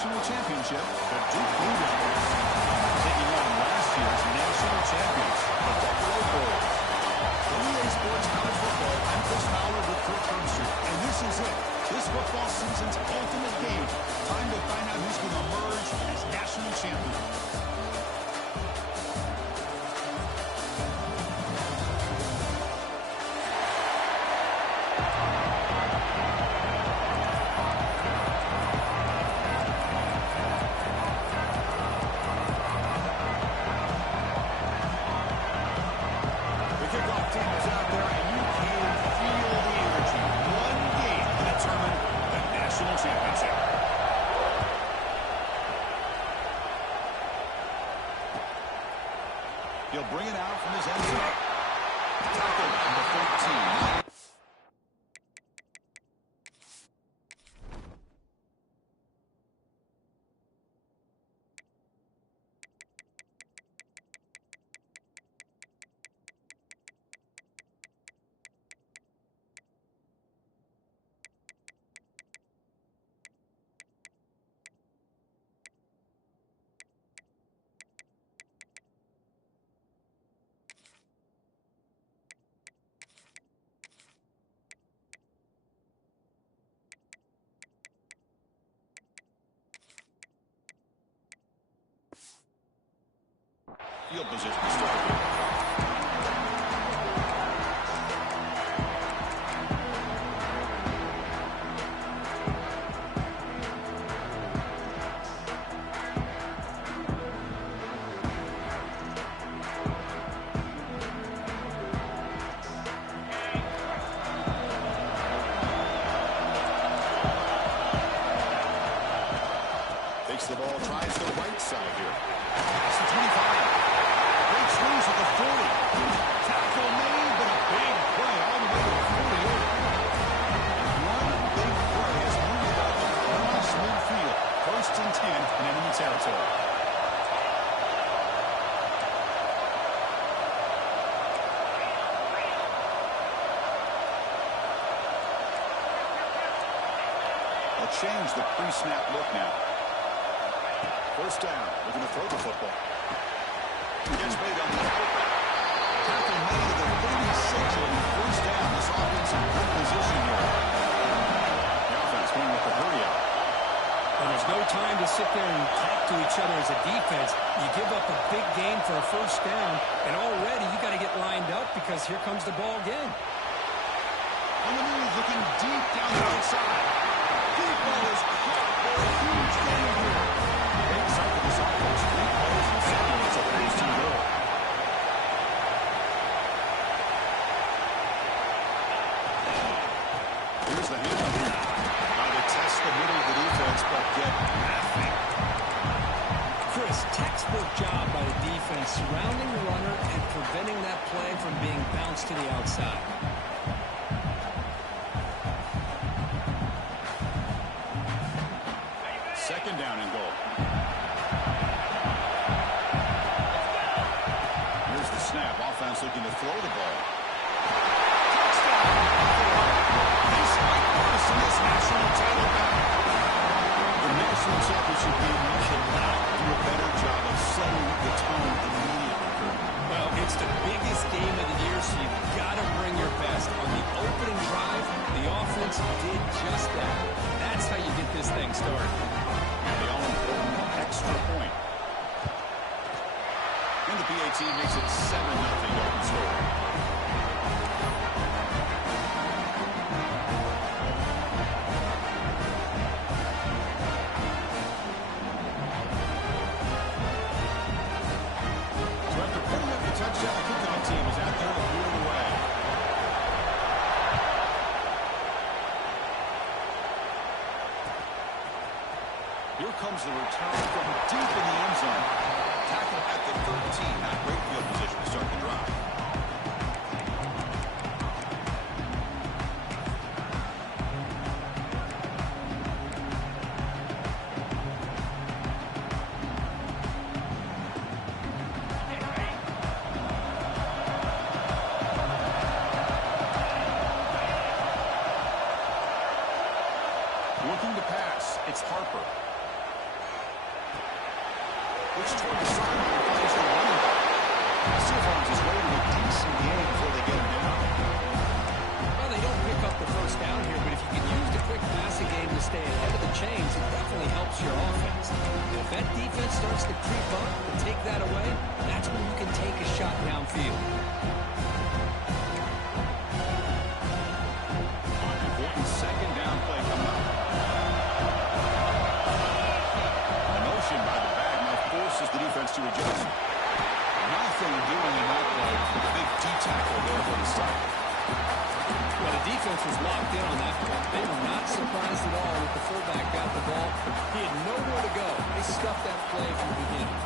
national championship, the Duke Blue Devils, taking on last year's national champions, the Buffalo Bills. From EA Sports College Football, I'm Chris Fowler with Kirk Herbstreit, and this is it. This football season's ultimate game. Time to find out who's going to emerge as national champion. He'll bring it out from his end zone. Tackled at the 13. Field position to start here. Takes the ball, tries the right side here. That's the 25. Swings at the 40. Tackle made, but a big play all the way to the 48. One big play has moved out across midfield. 1st and 10 in enemy territory. They'll change the pre-snap look now. 1st down, looking to throw the football. Gets made on the outback. Tackle made at the 36 on 1st down. This offense in good position here. The offense going with the hurry out. And there's no time to sit there and talk to each other as a defense. You give up a big gain for a 1st down, and already you got to get lined up because here comes the ball again. On the move, looking deep down the right side. Deep ball is caught for a huge gain here. Big side of this offense. 3 plays and 7 minutes of phase 2 goal. Here's the handoff here. Trying to test the middle of the defense, but get nothing. Chris, textbook job by the defense surrounding the runner and preventing that play from being bounced to the outside. 2nd down and goal. Here's the snap. Offense looking to throw the ball. Touchdown! This might put us in this national title battle. The national championship game cannot do a better job of setting the tone immediately. Well, it's the biggest game of the year, so you've got to bring your best. On the opening drive, the offense did just that. That's how you get this thing started. And the all-important extra point. And the PAT makes it 7-0 open score. So after putting up the touchdown, the kickoff team is out there to boot it away. Here comes the return from deep in the end zone. Tackle at the 13. Not great field position to start the drive. Looking to pass. It's Harper. Browns is way to a decent game before they get him down. Well, they don't pick up the first down here, but if you can use the quick passing game to stay ahead of the chains, it definitely helps your offense. And if that defense starts to creep up and take that away, that's when you can take a shot downfield. Important second down play coming up. A motion by the bag now forces the defense to adjust. Nothing doing in that play. A big D-tackle there for the start. Well, the defense was locked in on that play. They were not surprised at all that the fullback got the ball. He had nowhere to go. They stuffed that play from the beginning.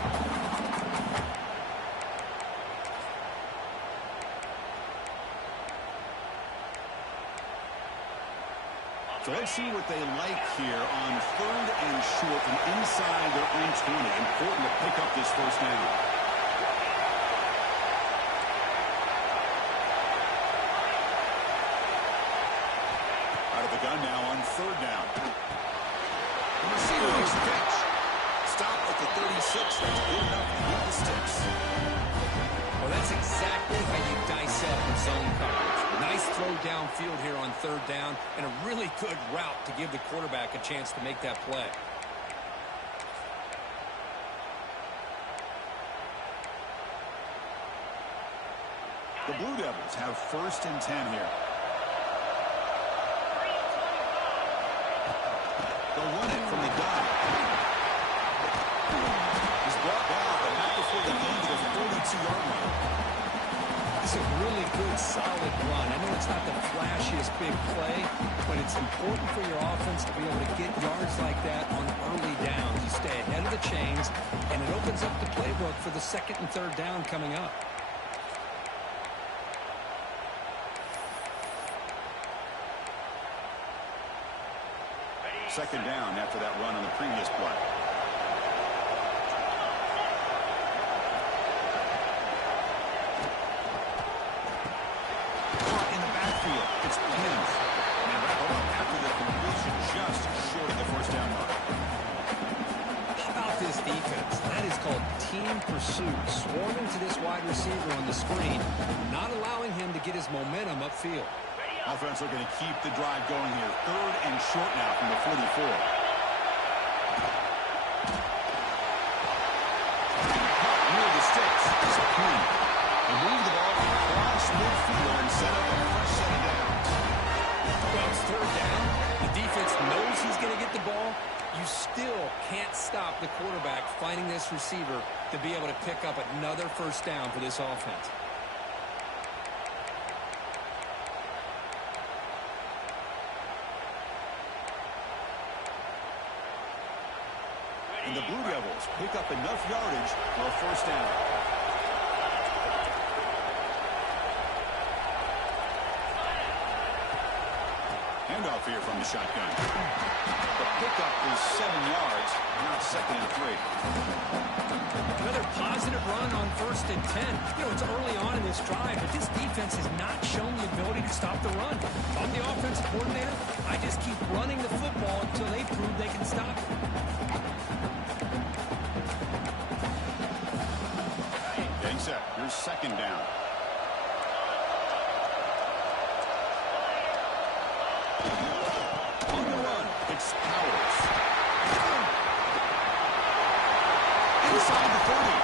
So let's see what they like here on 3rd and short from inside their own 20. Important to pick up this first down. Out of the gun now on 3rd down. The receiver makes the catch. Stop at the 36. That's good enough to get the sticks. Well, that's exactly how you dissect zone coverage. Nice throw downfield here on 3rd down, and a really good route to give the quarterback a chance to make that play. The Blue Devils have 1st and 10 here. They'll run it from the gun. He's brought down, but not before they gain to the 42-yard line. It's a really good, solid run. I know it's not the flashiest big play, but it's important for your offense to be able to get yards like that on early downs. You stay ahead of the chains, and it opens up the playbook for the 2nd and 3rd down coming up. Second down after that run on the previous play. Caught in the backfield. It's pinned. And they wrap it up after the completion just short of the first down mark. How about this defense? That is called team pursuit. Swarming to this wide receiver on the screen, not allowing him to get his momentum upfield. Offense looking to keep the drive going here. 3rd and short now from the 44. Near the sticks. It's a clean. They move the ball across midfield and set up a fresh set of downs. Well, it's 3rd down. The defense knows he's going to get the ball. You still can't stop the quarterback finding this receiver to be able to pick up another first down for this offense. And the Blue Devils pick up enough yardage for a first down. Handoff here from the shotgun. The pickup is 7 yards, now 2nd and 3. Another positive run on 1st and 10. You know, it's early on in this drive, but this defense has not shown the ability to stop the run. If I'm the offensive coordinator, I just keep running the football until they prove they can stop it. Getting set. Here's 2nd down. On the run, it's Powers. Inside the 30.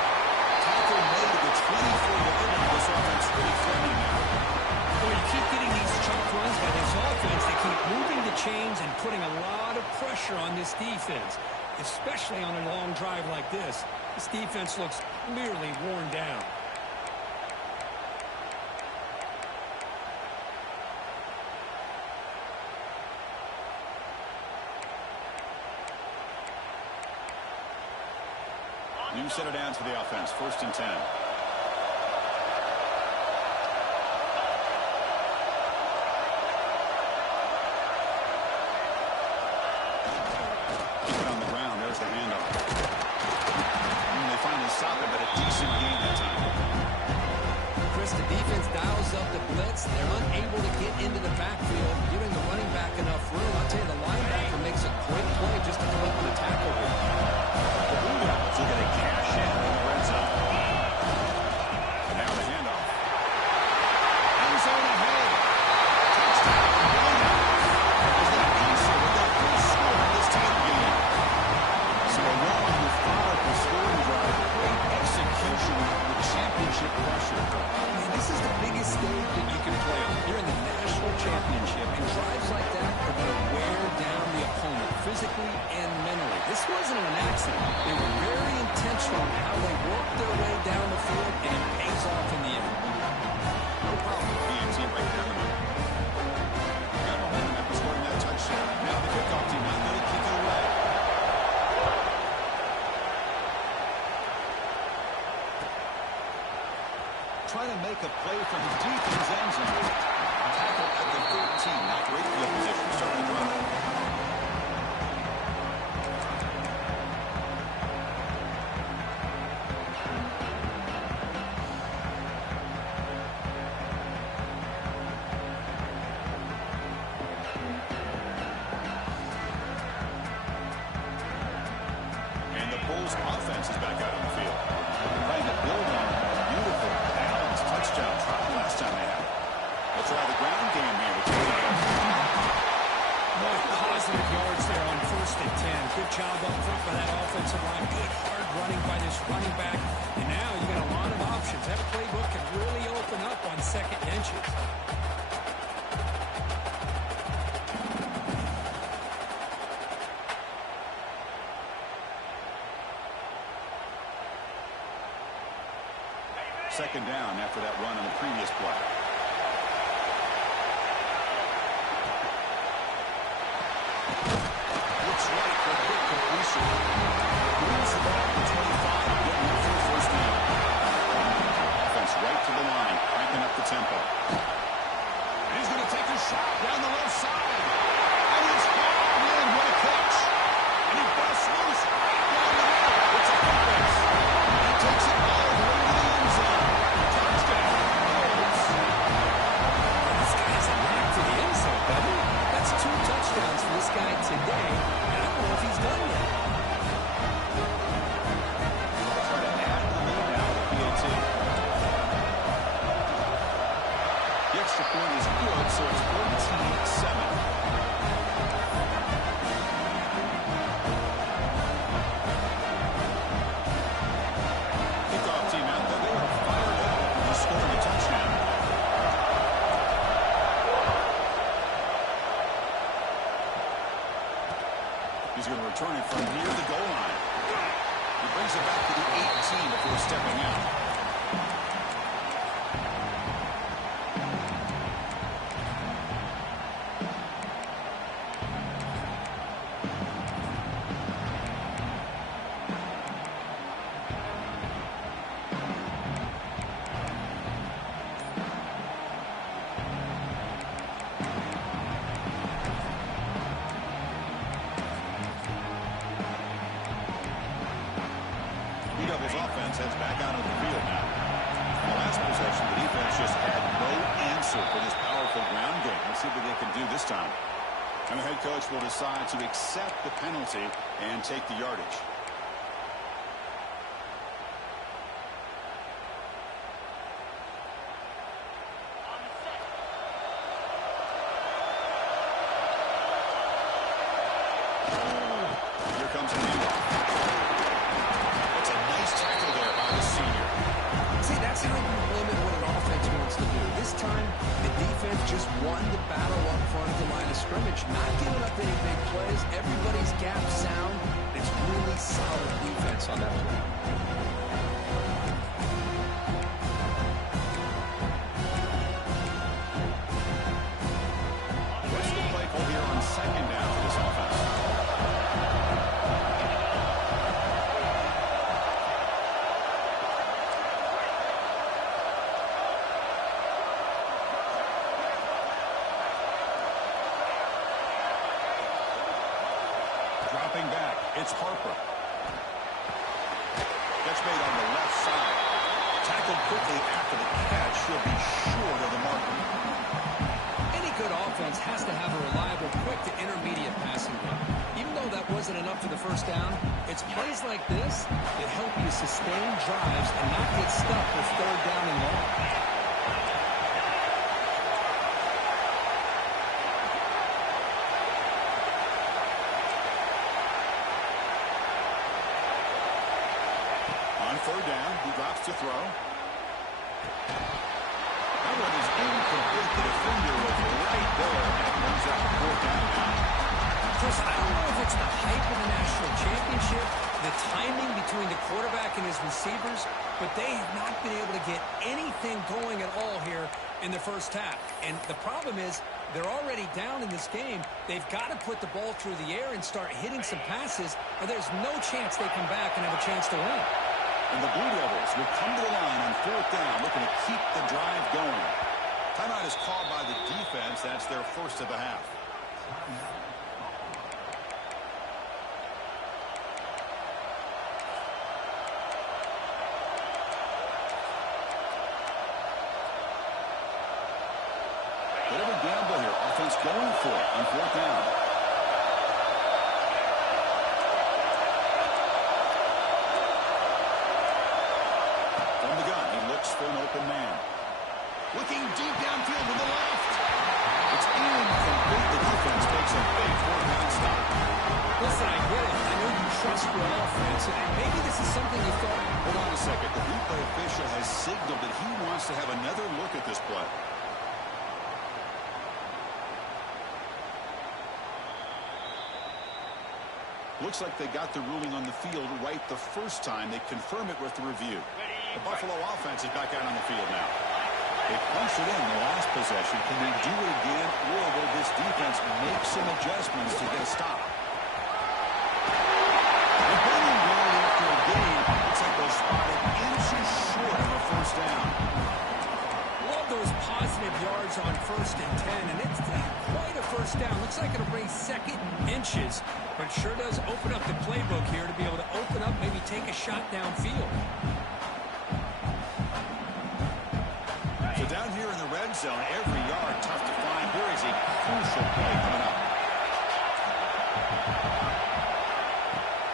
Tackle made at the 24-yard line. This offense really threatening now. Well, you keep getting these chuck runs by this offense. They keep moving the chains and putting a lot of pressure on this defense, especially on a long drive like this. This defense looks clearly worn down. New set of downs for the offense. 1st and 10. Keep it on the ground. There's the handoff. And they finally stop it, but a decent gain that time. Chris, the defense dials up the blitz. They're unable to get into the backfield, giving the running back enough room. I'll tell you, the linebacker makes a great play just to come up with a tackle here. The Blue Devils are going to cash in the red zone. Now the handoff. stage that you can play on. You're in the national championship, and drives like that are going to wear down the opponent physically and mentally. This wasn't an accident. They were very intentional in how they worked their way down the field, and it pays off in the end. No problem with PNT right down the middle. Got momentum after scoring that touchdown. Now the kickoff team not going to kick it away. Trying to make a play from the deep in his end zone. Tackle at the 13. Not great field position to start the drive. And the Bulls offense is back out on the field. Trying to build on a beautiful balanced touchdown drop last time they had it. They'll try the ground game here with More positive yards there on 1st and 10. Good job up front by that offensive line. Good hard running by this running back. And now you got a lot of options. That playbook can really open up on second inches. Second down after that run on the previous play. Looks right for a quick completion. Moves the ball to 25, getting up for the first down. Offense right to the line, cranking up the tempo. And he's going to take a shot down the left side. And he's hauled in. What a catch. And he busts loose right down the middle. It's a pass. He takes it all the way to the end zone. Touchdown. This guy has a knack for the end zone, doesn't he? That's 2 touchdowns for this guy today, and I don't know if he's done yet. Try to add the lead now with PAT. The extra point is good, so it's 14-7. Kickoff team out there. They are fired up for scoring a touchdown. He's going to return it from near the goal line. He brings it back to the 18 before stepping out. Devils offense heads back out of the field now. In the last possession, the defense just had no answer for this powerful ground game. Let's see what they can do this time. And the head coach will decide to accept the penalty and take the yardage. Here comes the handoff. That's a nice tackle there by the senior. See, that's how you limit what an offense wants to do. This time, the defense just won the battle up front at the line of scrimmage, not giving up any big plays. Everybody's gap sound. It's really solid defense on that play. What's the play call here on second down for this offense? Dropping back, it's Harper. That's made on the left side. Tackled quickly after the catch. He'll be short of the marker. Any good offense has to have a reliable, quick to intermediate passing game. Even though that wasn't enough for the first down, it's plays like this that help you sustain drives and not get stuck with third down and long. On third down, he drops to throw. That one is finger was right there. And it brings up 4th down now. Chris, I don't know if it's the hype of the national championship, the timing between the quarterback and his receivers, but they have not been able to get anything going at all here in the first half. And the problem is they're already down in this game. They've got to put the ball through the air and start hitting some passes, or there's no chance they come back and have a chance to win. And the Blue Devils will come to the line on 4th down, looking to keep the drive going. Timeout is called by the defense. That's their first of the half. Bit of a gamble here. Offense going for it on 4th down. From the gun, he looks for an open man. Looking deep downfield to the left. It's incomplete. The defense takes a big 4th down stop. Listen, I get it. I know you trust your offense, and maybe this is something you thought. Hold on a second. The replay official has signaled that he wants to have another look at this play. Looks like they got the ruling on the field right the first time. They confirm it with the review. The Buffalo offense is back out on the field now. They punched it in the last possession. Can they do it again, or will this defense make some adjustments to get a stop? And bringing goal after a game, looks like they're spotted inches short of a first down. Love those positive yards on 1st and 10, and it's not quite a first down. Looks like it'll bring 2nd inches, but it sure does open up the playbook here to be able to open up, maybe take a shot downfield. So down here in the red zone, every yard tough to find. Here is a crucial play coming up.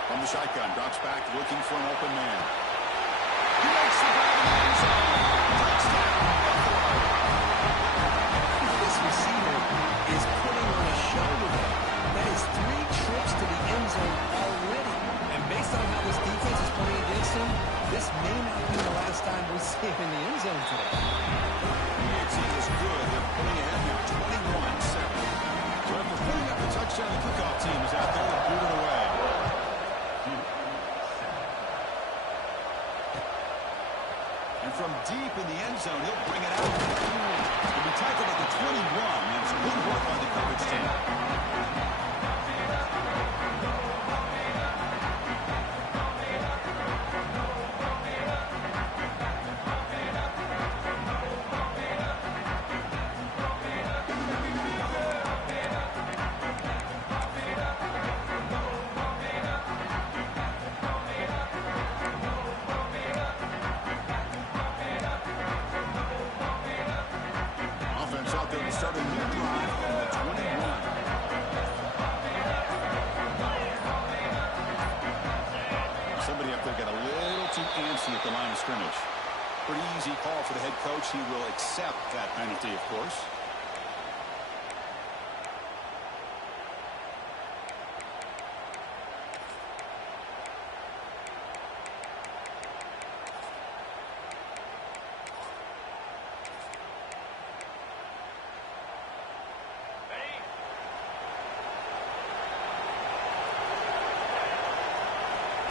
From the shotgun, drops back, looking for an open man. He makes the grab in the end zone. Touchdown, Buffalo. This receiver is putting on a show today. That is 3 trips to the end zone already. And based on how this defense is playing against him, this may not be the last time we see him in the end zone today. The is good. They're putting ahead now, 21-7. So after putting up the touchdown, the kickoff team is out there to boot it away. And from deep in the end zone, he'll bring it out. He'll be tackled at the 21, and it's good work by the coverage team. Start a new drive on the 21. Somebody up there got a little too antsy at the line of scrimmage. Pretty easy call for the head coach. He will accept that penalty, of course.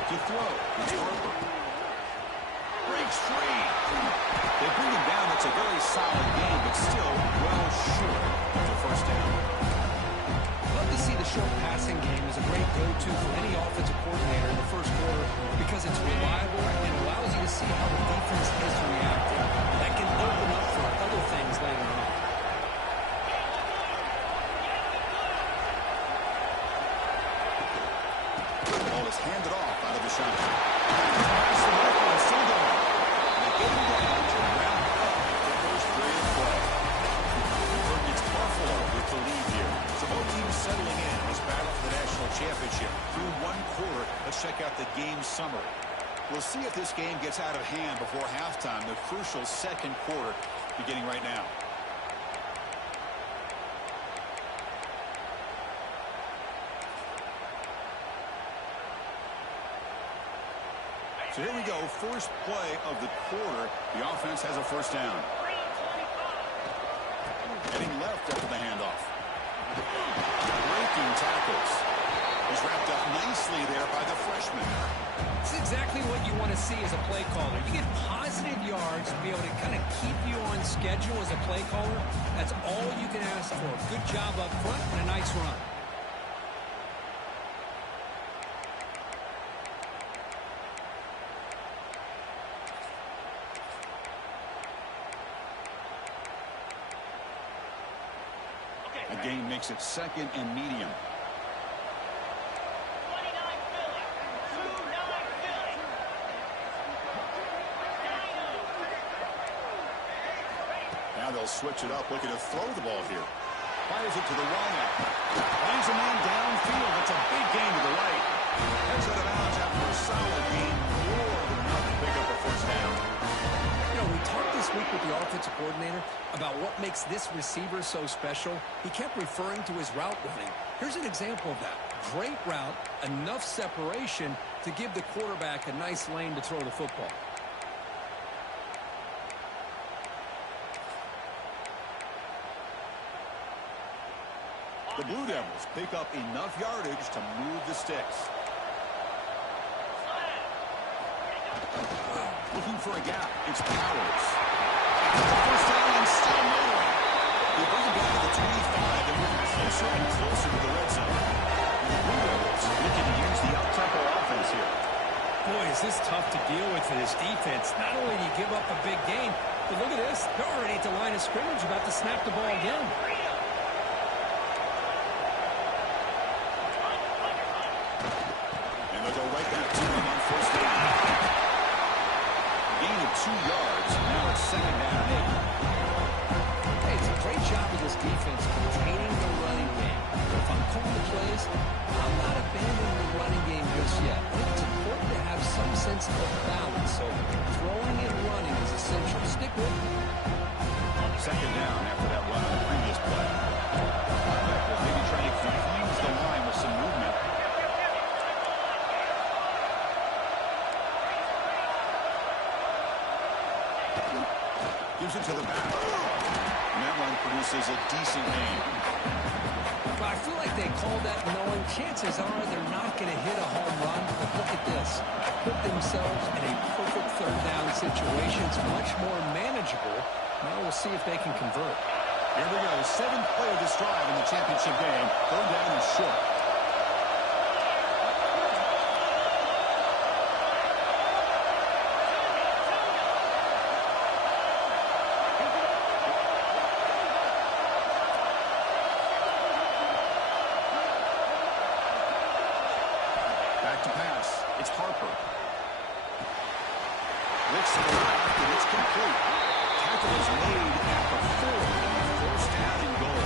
To throw, it's Harper. Breaks free. They bring him down. It's a very solid game, but still well short of the first down. Love to see the short passing game as a great go-to for any offensive coordinator in the first quarter because it's reliable and allows you to see how the defense is reacting. That can open up for other things later on. Ball is handed off out of the shotgun. Pass the rifle and still going. They get him down to wrap up the first period of play. It's Buffalo with the lead here. So both teams settling in this battle for the national championship. Through one quarter, let's check out the game summary. We'll see if this game gets out of hand before halftime. The crucial second quarter beginning right now. So here we go, first play of the quarter. The offense has a first down. Heading schedule as a play caller, that's all you can ask for. Good job up front and a nice run. The gain makes it second and medium. Now they'll switch it up, looking to throw the ball here. Fires it to the right. Finds a man downfield. It's a big gain to the right. Heads out of bounds after a solid gain. More than enough to pick up a first down. You know, we talked this week with the offensive coordinator about what makes this receiver so special. He kept referring to his route running. Here's an example of that. Great route, enough separation to give the quarterback a nice lane to throw the football. The Blue Devils pick up enough yardage to move the sticks. Looking for a gap. It's Powers. First down and still moving. They bring him down to the 25 and moving closer and closer to the red zone. The Blue Devils looking to use the up-tempo offense here. Boy, is this tough to deal with for this defense. Not only do you give up a big gain, but look at this. They're already at the line of scrimmage about to snap the ball again. And they'll go right back to him on first down. Gain of 2 yards. Now it's second down and 8. Hey, it's a great job of this defense containing the running game. If I'm calling the plays, I'm not abandoning the running game just yet. I think it's important to have some sense of balance, so throwing and running is essential. Stick with me. Second down after that run on the previous play. Maybe trying to confuse the line with some movement. Gives it to the back. And that one produces a decent gain. But I feel like they called that knowing chances are they're not going to hit a home run. But look at this. Put themselves in a perfect third down situation. It's much more manageable. Now we'll see if they can convert. Here we go. 7th play of this drive in the championship game. Third down and short. Back to pass. It's Harper. Looks to the left, and it's complete. Tackle is made at the 4. First down and goal.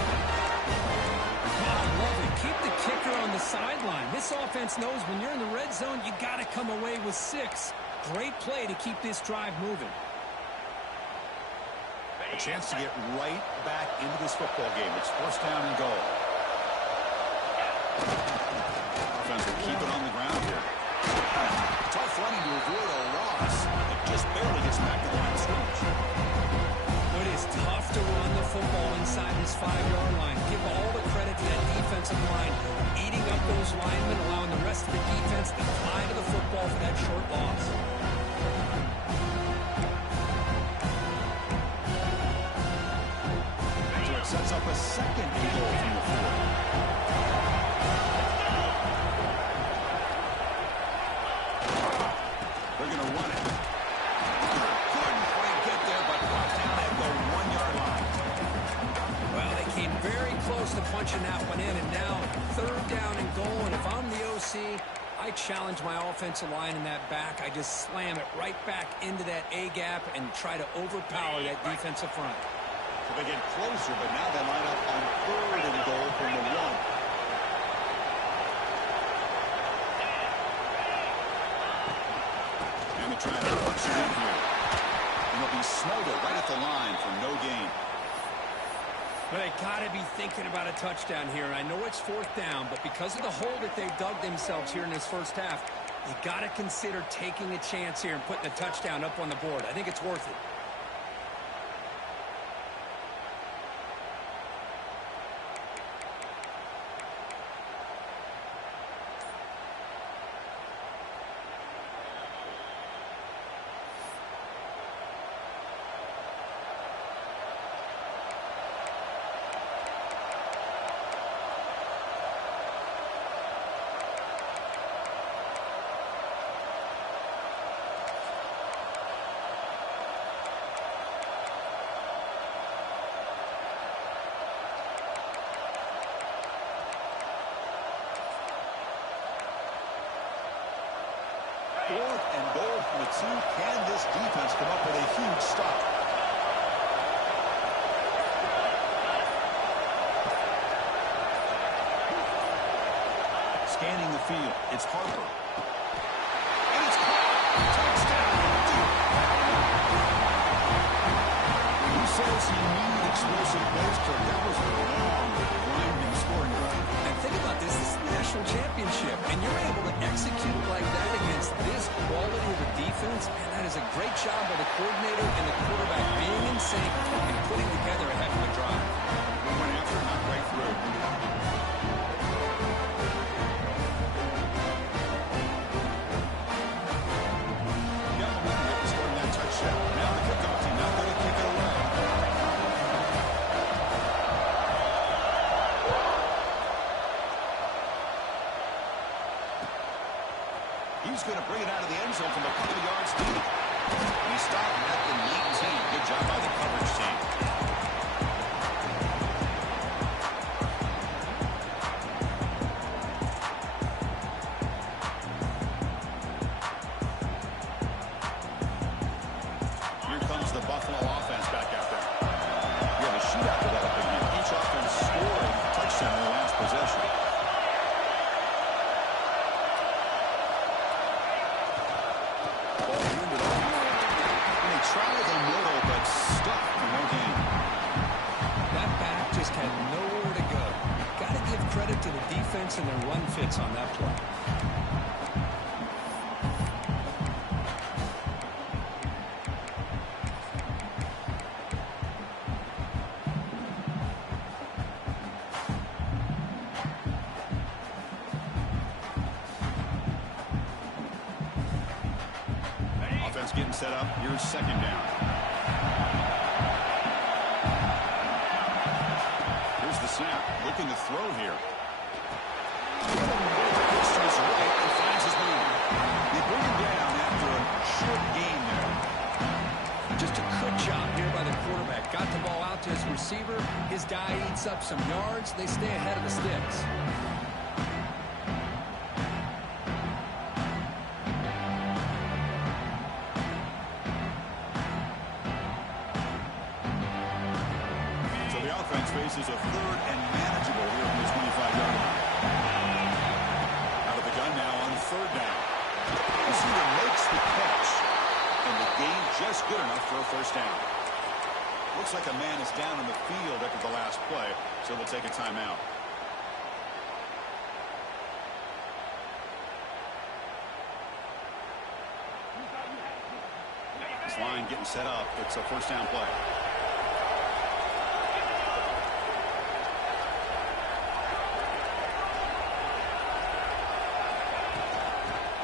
I love it. Keep the kicker on the sideline. This offense knows when you're in the red zone, you got to come away with 6. Great play to keep this drive moving. A chance to get right back into this football game. It's first down and goal. Offense will keep it on the ground here. Tough running to avoid a loss. It just barely gets back to the line of scrimmage. It is tough to run the football inside this 5-yard line. Give all the credit to that defensive line. Eating up those linemen, allowing the rest of the defense to fly to the football for that short loss. So it sets up a second and goal from the 4. They're going to run it. Couldn't quite get there, but brought down at the 1-yard line. Well, they came very close to punching that one in, and now third down and goal. And if I'm the OC, I challenge my offensive line in that back. I just slam it right back into that A-gap and try to overpower that defensive front. So they get closer, but now they line up on third and goal from the 1. Trying to punch it in here. And it'll be Smoga right at the line for no gain. But they got to be thinking about a touchdown here. I know it's fourth down, but because of the hole that they've dug themselves here in this first half, you got to consider taking a chance here and putting a touchdown up on the board. I think it's worth it. see, can this defense come up with a huge stop? Scanning the field, it's Harper. And it's caught. Touchdown. Who says he needed explosive plays, Kirk? That was a long, winding scoring drive. And think about this. This is the national championship, and you're able to execute like that against this quality of a defense. And that is a great job by the coordinator and the quarterback being in sync and putting together a heck of a drive. Went after, not right through. Now the kickoff team not going to kick it away. He's going to bring it out of the end zone from a couple of yards deep. He stopped at the lead team. Good job by the coverage team. And their run fits on that play. Offense getting set up. Here's second down. Here's the snap. Looking to throw here. Looks to his right and finds his man. They bring him down after a short gain there. Just a good job here by the quarterback. Got the ball out to his receiver. His guy eats up some yards. They stay ahead of the sticks. So the offense faces a third and manageable here on the 25-yard line. Now on third down. Receiver makes the catch, and the gain just good enough for a first down. Looks like a man is down in the field after the last play, so they'll take a timeout. This line getting set up. It's a first down play.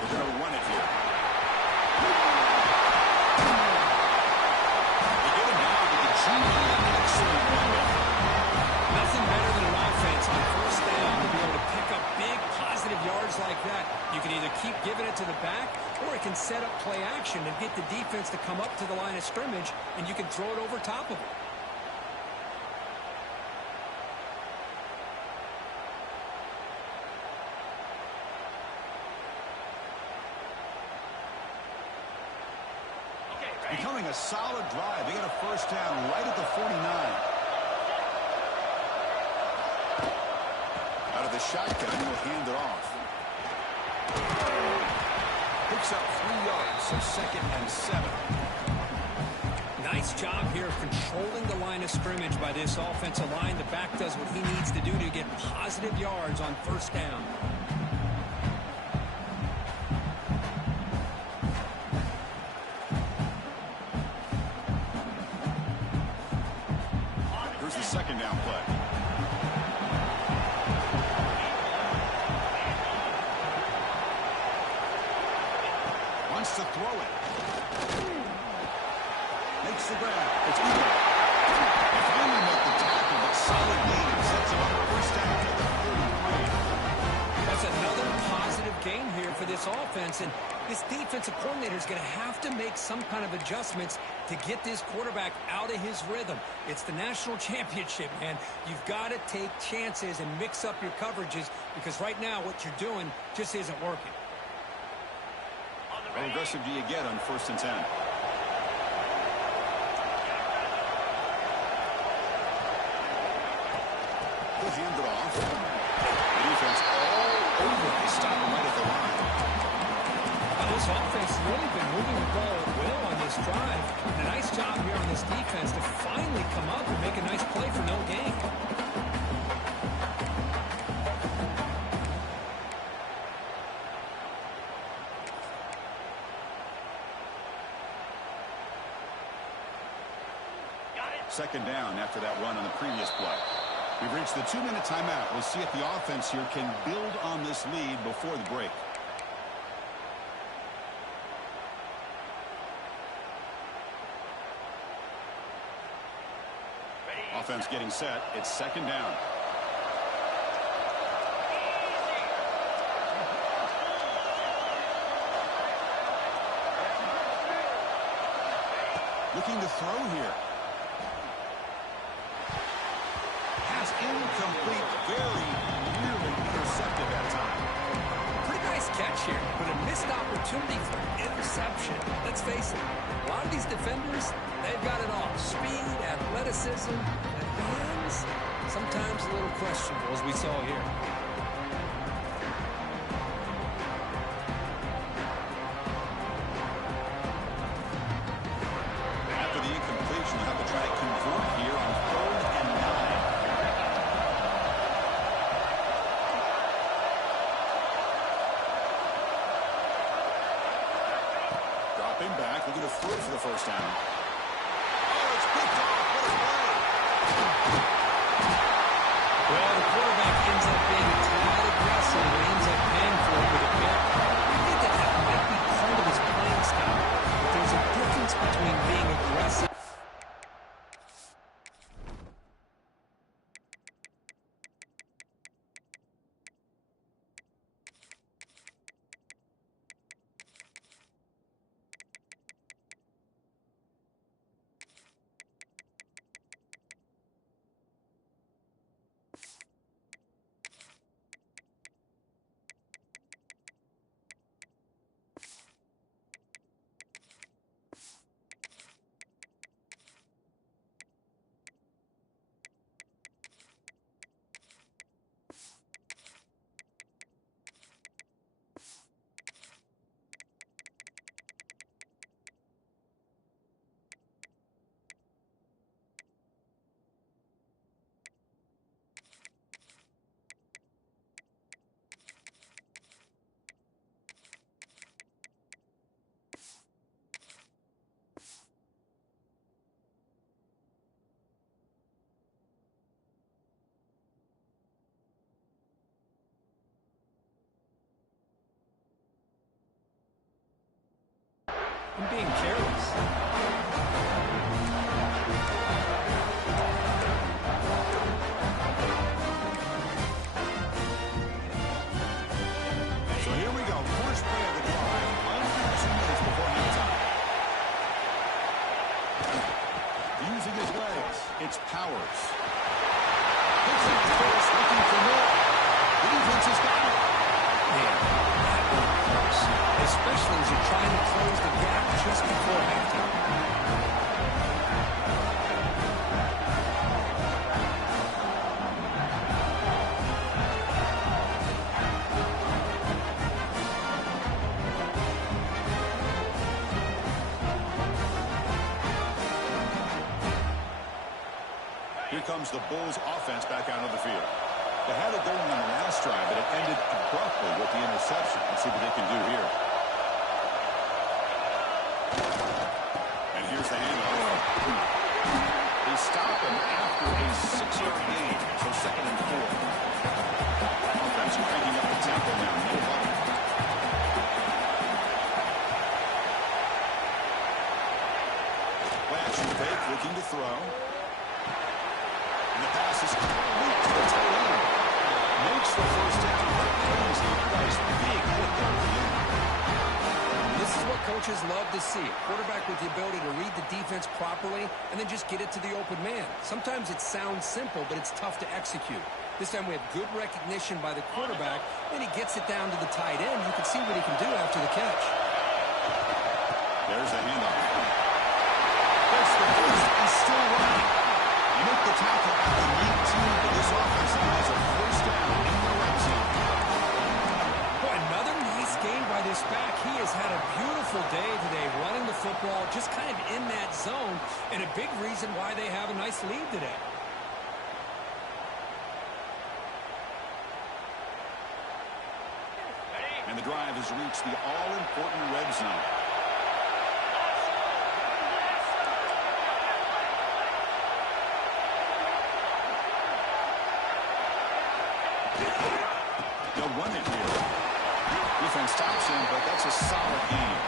They're going to run it here. They get him down to the G-line. Excellent run there. Nothing better than an offense on first down to be able to pick up big positive yards like that. You can either keep giving it to the back, or it can set up play action and get the defense to come up to the line of scrimmage, and you can throw it over top of it. Becoming a solid drive. They get a first down right at the 49. Out of the shotgun, he'll hand it off. Picks up 3 yards, so second and 7. Nice job here of controlling the line of scrimmage by this offensive line. The back does what he needs to do to get positive yards on first down. Here's the second down play. Wants to throw it. Makes the grab. It's even. They finally make the tackle, but solid gain sets him up first down at the 33. That's another positive gain here for this offense, and this defensive coordinator is going to have to make some kind of adjustments to get this quarterback out of his rhythm. It's the national championship, man. You've got to take chances and mix up your coverages, because right now what you're doing just isn't working. How aggressive do you get on 1st and 10? He'll hand it off. The defense all over. They stop him right at the line. Well, this offense has really been moving the ball at will on this drive. And a nice job here on this defense to finally come up and make a nice play for no gain. Second down after that run on the previous play. We've reached the 2-minute timeout. We'll see if the offense here can build on this lead before the break. Offense getting set. It's second down. Looking to throw here. Pass incomplete. Very nearly intercepted that time. Pretty nice catch here, but a missed opportunity for interception. Let's face it, a lot of these defenders, they've got it all. Speed, athleticism, and hands, sometimes a little questionable, as we saw here. After the incompletion, they'll have to try to convert here on 3rd and 9. Dropping back, looking to throw for the first down. Oh, it's picked off. What a play. Well, the quarterback ends up being a tad aggressive and ends up paying for it with a pick. I think that might be part of his playing style, but there's a difference between being aggressive. I'm being careless. So here we go. First play of the drive. Under 2 minutes before halftime. Using his legs. It's Powers. Hits it close, looking for more. The defense has got it. Man, that one close. Especially as you're trying to close the gap just before halftime. Here comes the Bulls offense back out of the field. They had it going on the last drive, but it ended abruptly with the interception. Let's see what they can do here. And here's the handoff. They stop him after a 6-yard gain, so 2nd and 4. Offense cranking up the tempo now. No huddle. Play action fake, looking to throw. And the pass is complete to the tight end. Makes the first down, but pays a price. Big hit there at the end. This is what coaches love to see. A quarterback with the ability to read the defense properly and then just get it to the open man. Sometimes it sounds simple, but it's tough to execute. This time we have good recognition by the quarterback, and he gets it down to the tight end. You can see what he can do after the catch. There's the handoff. That's the first and still running. They make the tackle at the 19, but this offense now has a first down in the red zone. Boy, another nice game by this back. He has had a beautiful day today running the football, just kind of in that zone, and a big reason why they have a nice lead today. And the drive has reached the all-important red zone. They'll run it here. Defense stops him, but that's a solid game.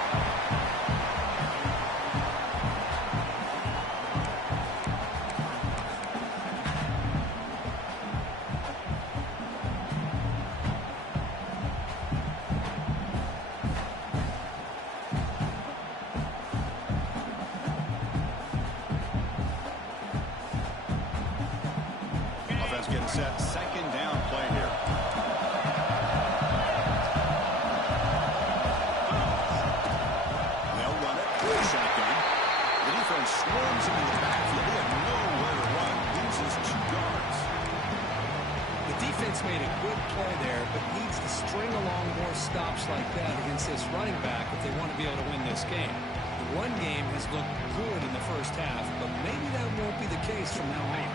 Offense getting set. Second down play here. They'll run it. Shotgun. The defense swarms him in the backfield. They have nowhere to run. Loses 2 yards. The defense made a good play there, but needs to string along more stops like that against this running back if they want to be able to win this game. The run game has looked good in the first half, but maybe that won't be the case from now on.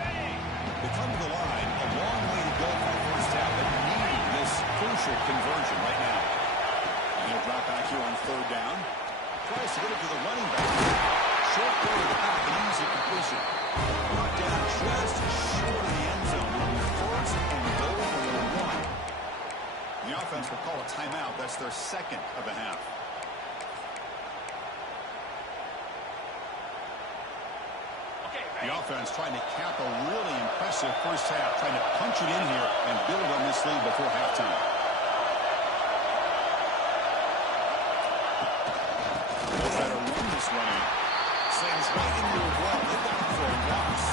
They come to the line, a long way to go for the first half, but needing this crucial conversion right now. And he'll drop back here on third down. Tries to get it to the running back. Short throw to the back, an easy completion. Brought down just short of the end zone. It'll be first and goal for the 1. The offense will call a timeout. That's their second of the half. The offense trying to cap a really impressive first half, trying to punch it in here and build on this lead before halftime. They'll try to run this running. Slams right into the wall. They've got for a loss.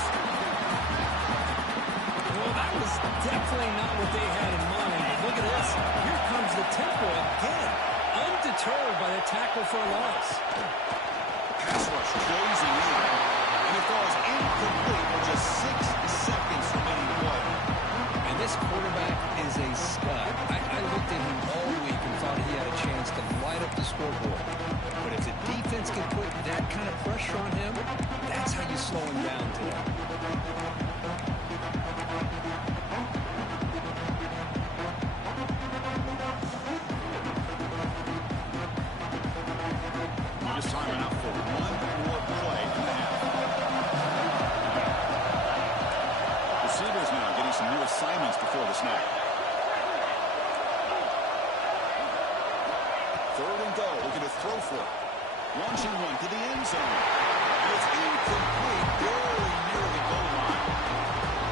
Well, that was definitely not what they had in mind. But look at this. Here comes the tempo again. Undeterred by the tackle for a loss. Pass rush closing in. And it falls incomplete with just 6 seconds remaining to play. And this quarterback is a stud. I looked at him all week and thought he had a chance to light up the scoreboard. But if the defense can put that kind of pressure on him, that's how you slow him down today. Just timing out for one more play in the half. Receivers now getting some new assignments before the snap. Third and goal, looking to throw for it. Launching one to the end zone. And it's incomplete, very near the goal line.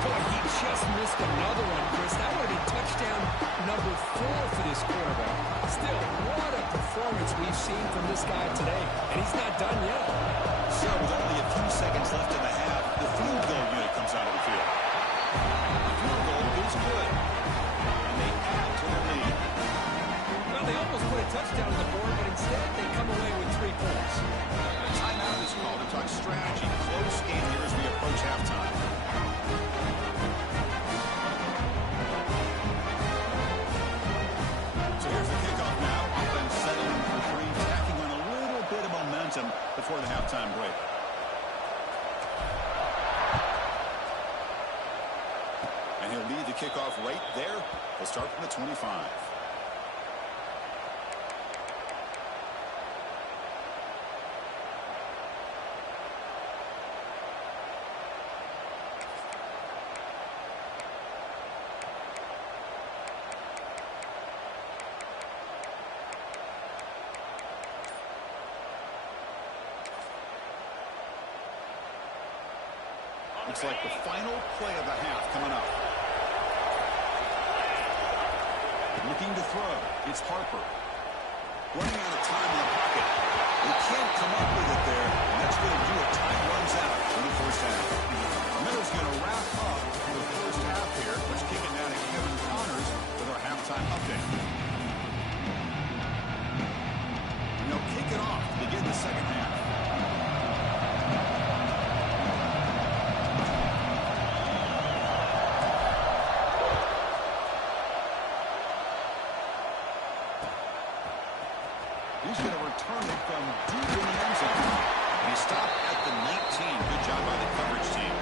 Boy, he just missed another one, Chris. That would have been touchdown number 4 for this quarterback. Still, what a performance we've seen from this guy today. And he's not done yet. So with only a few seconds left in the half, the field goal unit comes out of the field. The field goal is good. And they add to the lead. Well, they almost put a touchdown on the board, but instead they come away with 3 points. A timeout is called to talk strategy. Close game here as we approach halftime. So here's the kickoff now. Offense settling for 3, tacking on a little bit of momentum before the halftime break. And he'll lead the kickoff right there. He'll start from the 25. Looks like the final play of the half coming up. Looking to throw. It's Harper. Running out of time in the pocket. They can't come up with it there, and that's going to do it. Time runs out in the first half. Miller's going to wrap up the first half here. Let's kick it down to Kevin Connors with our halftime update. And they'll kick it off to begin the second half. he's going to return it from deep in the end zone. And he stopped at the 19. Good job by the coverage team.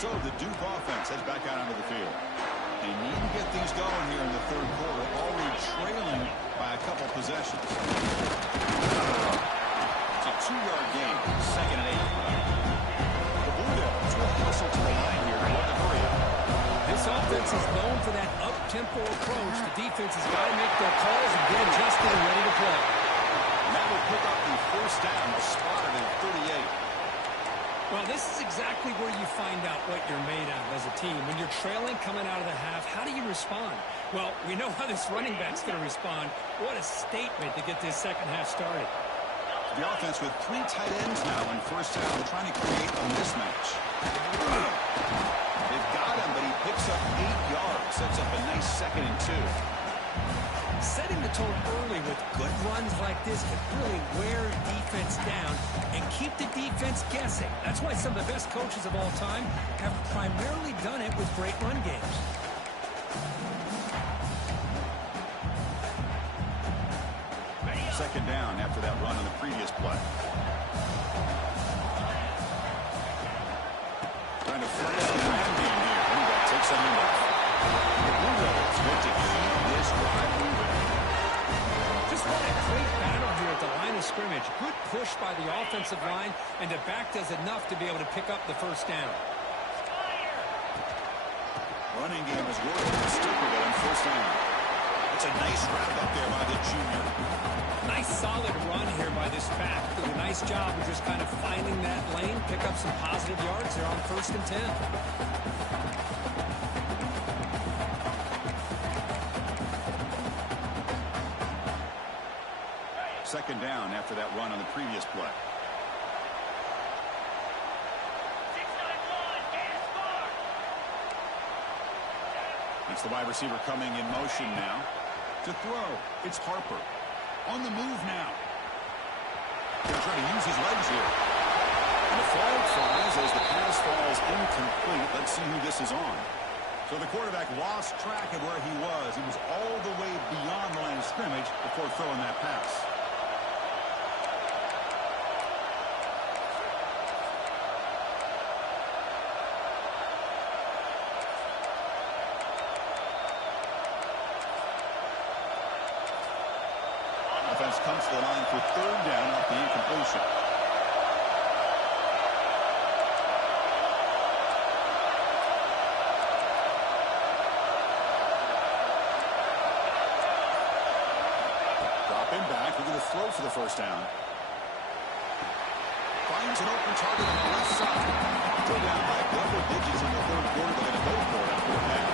So the Duke offense heads back out onto the field. They need to get things going here in the third quarter, already trailing by a couple possessions. It's a 2-yard gain, 2nd and 8. The Blue Devils will hustle to the line here and want to hurry up. This offense is known for that up-tempo approach. The defense has got to make their calls and get adjusted and ready to play. And that will pick up the first down, spotted at 38. Well, this is exactly where you find out what you're made of as a team. When you're trailing coming out of the half, how do you respond? Well, we know how this running back's going to respond. What a statement to get this second half started. The offense with 3 tight ends now in first down, trying to create a mismatch. They've got him, but he picks up 8 yards. Sets up a nice 2nd and 2. Setting the tone early with good runs like this can really wear defense down and keep the defense guessing. That's why some of the best coaches of all time have primarily done it with great run games. Second down after that run on the previous play. Trying to force the ground game here. Running back takes a handoff. The Blue Devils look to keep this drive moving. Just what a great battle here at the line of scrimmage. Good push by the offensive line, and the back does enough to be able to pick up the first down. Running game is working. Stick with it on first down. It's a nice wrap up there by the junior. Nice solid run here by this back. Did a nice job of just kind of finding that lane, pick up some positive yards there on 1st and 10. Second down after that run on the previous play. It's the wide receiver coming in motion now. To throw, it's Harper. On the move now. Going to try to use his legs here. And the flag flies as the pass falls incomplete. Let's see who this is on. So the quarterback lost track of where he was. He was all the way beyond the line of scrimmage before throwing that pass. Offense comes to the line for 3rd down off the incompletion. Drop him back. Look at the throw for the first down. Finds an open target on the left side. Go down by double digits in the 3rd quarter. They're going to go for it after a half.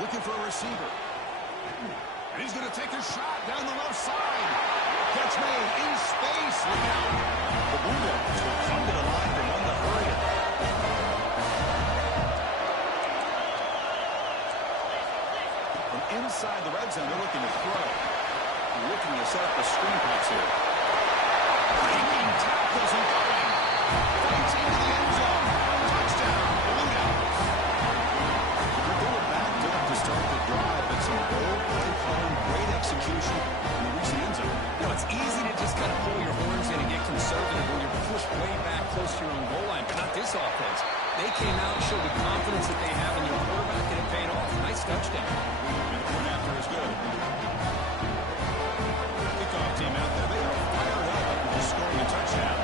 Looking for a receiver. And he's going to take a shot down the left side. Catch made in space. Look out. The Blue Devils will come to the line to run the hurry up. From inside the red zone, they're looking to throw. They're looking to set up a screen pass here. Breaking tackles and going. Fights into the end zone. Touchdown. Blue Devils. They were backed up to start the drive, but some old play calling, great execution, and they reach the end zone. You know, it's easy to just kind of pull your horns in and get conservative when you're pushed way back close to your own goal line, but not this offense. They came out and showed the confidence that they have in their quarterback, and it paid off. Nice touchdown. And the point after is good. Kickoff team out there. They are fired up after scoring a touchdown.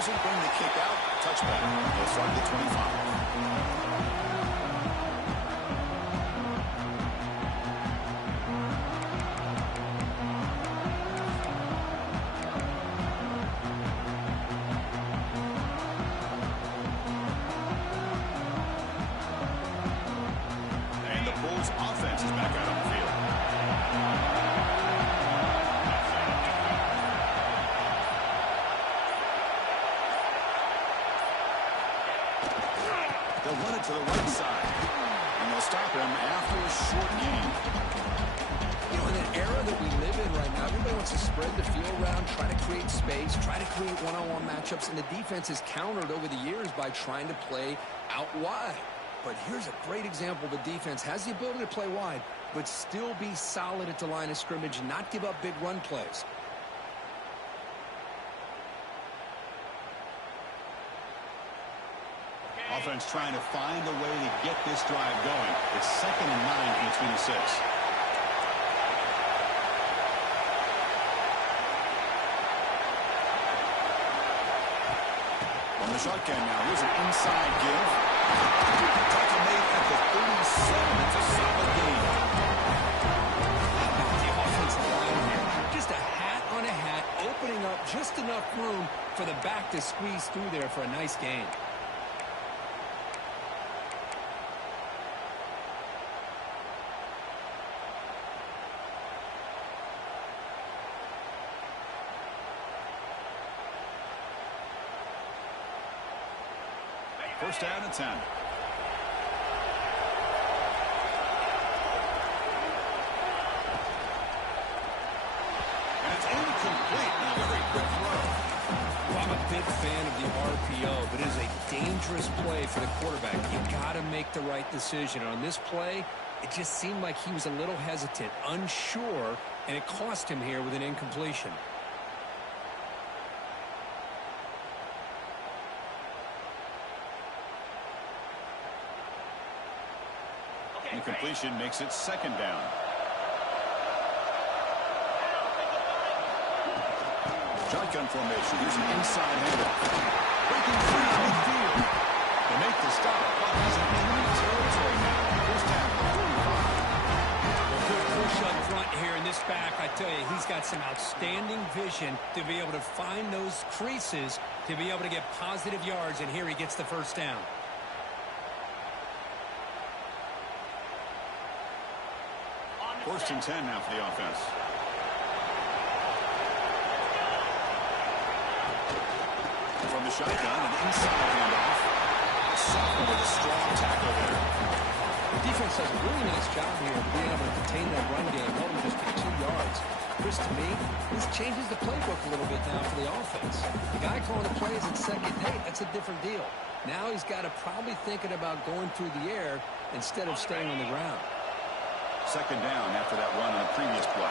doesn't bring the kick out. Touchback. He'll start at the 25. Offense is back out on the field. They'll run it to the right side. And they'll stop him after a short gain. You know, in an era that we live in right now, everybody wants to spread the field around, try to create space, try to create one-on-one matchups, and the defense has countered over the years by trying to play out wide. But here's a great example. The defense has the ability to play wide, but still be solid at the line of scrimmage and not give up big run plays. Offense trying to find a way to get this drive going. It's 2nd and 9 from the 26. On the shotgun now, here's an inside give. Tackle made at the 37. It's a solid gain. How about the offensive line here? Just a hat on a hat, opening up just enough room for the back to squeeze through there for a nice gain. First down and 10. And it's incomplete. A very quick throw. Well, I'm a big fan of the RPO, but it is a dangerous play for the quarterback. You got to make the right decision. On this play, it just seemed like he was a little hesitant, unsure, and it cost him here with an incompletion. Incompletion makes it 2nd down. Shotgun formation. Here's an inside handoff. Breaking free in midfield. They make the stop, but he's in enemy territory now. First down, 45. A good push up front here in this back. I tell you, he's got some outstanding vision to be able to find those creases, to be able to get positive yards, and here he gets the first down. First and 10 now for the offense. From the shotgun, an inside handoff. Sophomore with a strong tackle there. The defense does a really nice job here of being able to contain that run game, hold him just for 2 yards. Chris, to me, this changes the playbook a little bit now for the offense. The guy calling the plays at 2nd and 8, that's a different deal. Now he's got to probably thinking about going through the air instead of staying on the ground. 2nd down after that run on the previous play.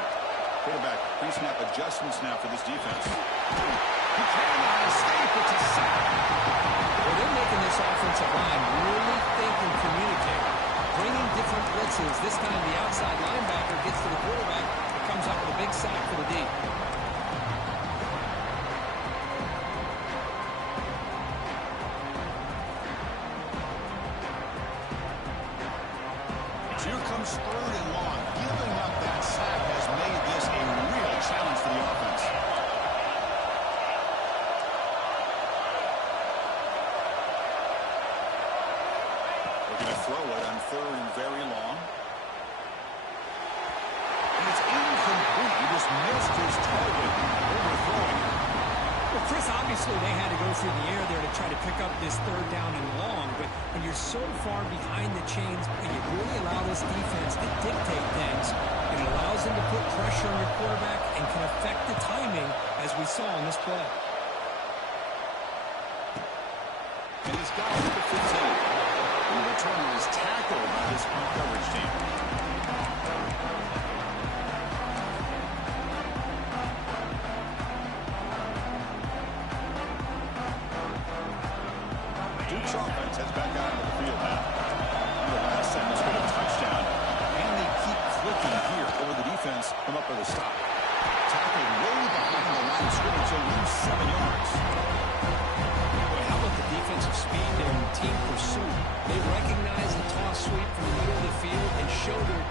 Quarterback pre-snap adjustments now for this defense. He cannot escape. It's a sack. Well, they're making this offensive line really think and communicate. Bringing different blitzes. This time the outside linebacker gets to the quarterback. It comes up with a big sack for the D. Here comes 3rd and long. Giving up that sack has made this a real challenge for the offense. They're going to throw it on 3rd and very long. And it's incomplete. He just missed his target, overthrowing it. Well, Chris, obviously they had to go through the air there to try to pick up this 3rd down and long, but when you're so far behind the chains, you really allow this defense to dictate things. It allows them to put pressure on your quarterback and can affect the timing, as we saw in this play. And he's got it to 15. And the returner is tackled by this coverage team. Duke's offense heads back out into the field now. The last sentence with a touchdown. And they keep clicking here over the defense. Come up with a stop. Tackled way behind the line of scrimmage. He'll lose 7 yards.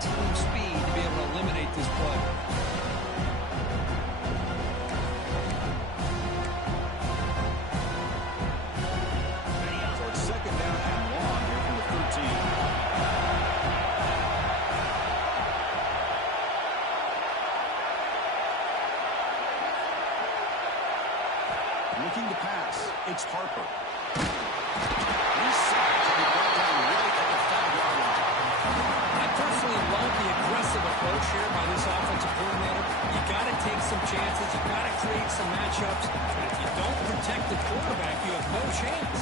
team speed to be able to eliminate this play. So it's second down and long here from the 13. Looking to pass. It's Harper. He's sacked to be brought down right at the 5-yard line. I personally love the aggressive approach here by this offensive coordinator. You got to take some chances. You got to create some matchups. But if you don't protect the quarterback, you have no chance.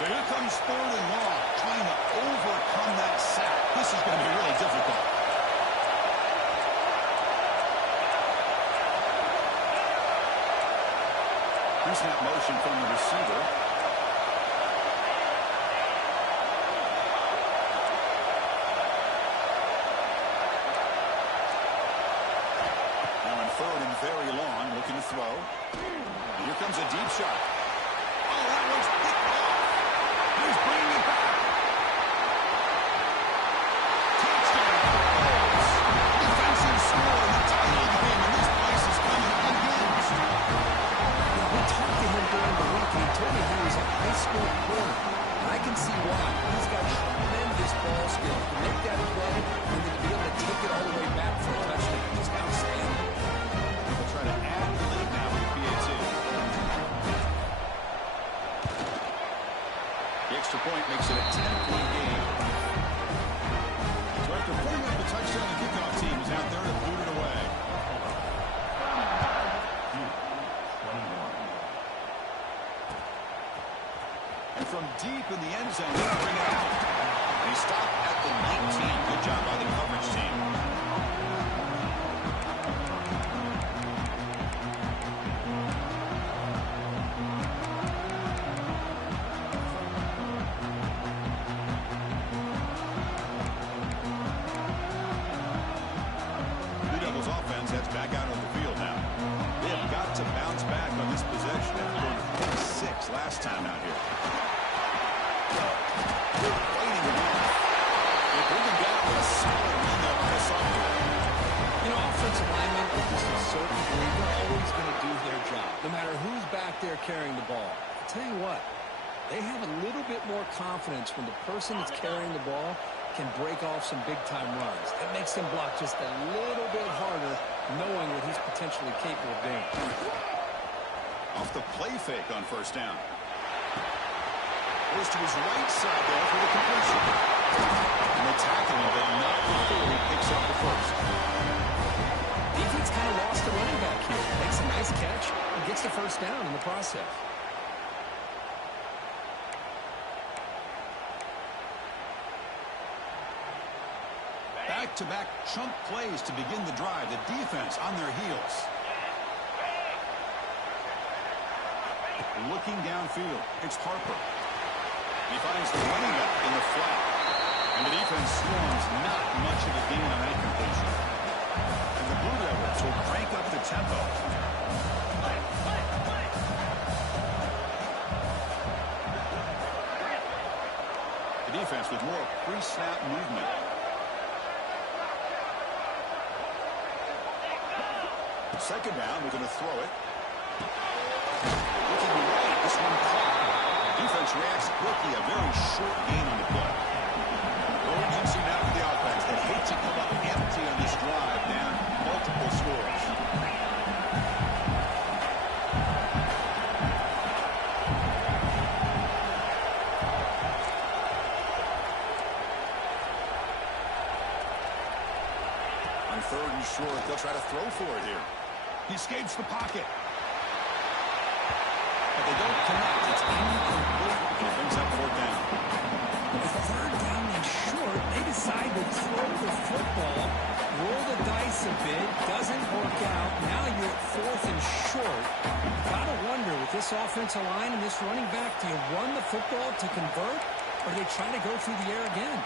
So here comes 3rd and long, trying to overcome that sack. This is going to be really difficult. Pre-snap motion from the receiver. Now in 3rd and very long, looking to throw. And here comes a deep shot. Oh, that one's picked off. He's bringing it back. Touchdown. Defensive score in the title game, and this place is coming unhinged. We talked to him during the week, and he told me he was a high school corner. And I can see why. He's got tremendous ball skills to make that play and then to be able to take it all the way back for a touchdown. Just outstanding. They'll try to add the lead now with the PAT. The extra point makes it a 10-point game. So after putting up the touchdown, the kickoff team is out there to boot it away. And from deep in the end zone, they bring it out. They stop at the 19. Good job by the coverage team. Blue Devils offense heads back out on the field now. They have got to bounce back on this possession after going to pick 6 last time out here. Waiting him off. They bring him down with a solid run there by a sophomore. You know, offensive linemen, with just a certain degree, they're always going to do their job, no matter who's back there carrying the ball. I'll tell you what, they have a little bit more confidence when the person that's carrying the ball can break off some big-time runs. It makes them block just a little bit harder, knowing what he's potentially capable of doing. Off the play fake on first down. Goes to his right side there for the completion. And they tackle him, but not before he picks up the first. Defense kind of lost the running back here. Makes a nice catch and gets the first down in the process. Back-to-back chunk plays to begin the drive. The defense on their heels. Looking downfield, it's Harper. He finds the running back in the flat. And the defense swarms, not much of a gain on that completion. And the Blue Devils will crank up the tempo. The defense with more pre-snap movement. Second down, we're going to throw it. Looking right, this one caught. Defense reacts quickly, a very short gain on the play. Urgency now for the offense. They hate to come up empty on this drive, down multiple scores. On 3rd and short, they'll try to throw for it here. He escapes the pocket. But they don't connect. It's incomplete. And it brings up 4th down. With 3rd down and short, they decide to throw the football, roll the dice a bit, doesn't work out. Now you're at 4th and short. Gotta wonder, with this offensive line and this running back, do you run the football to convert, or do they try to go through the air again?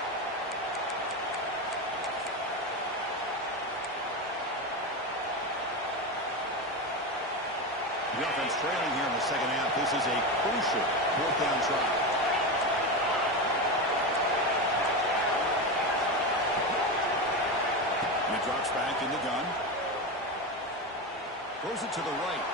The offense trailing here in the second half. This is a crucial fourth down try. And he drops back in the gun. Throws it to the right.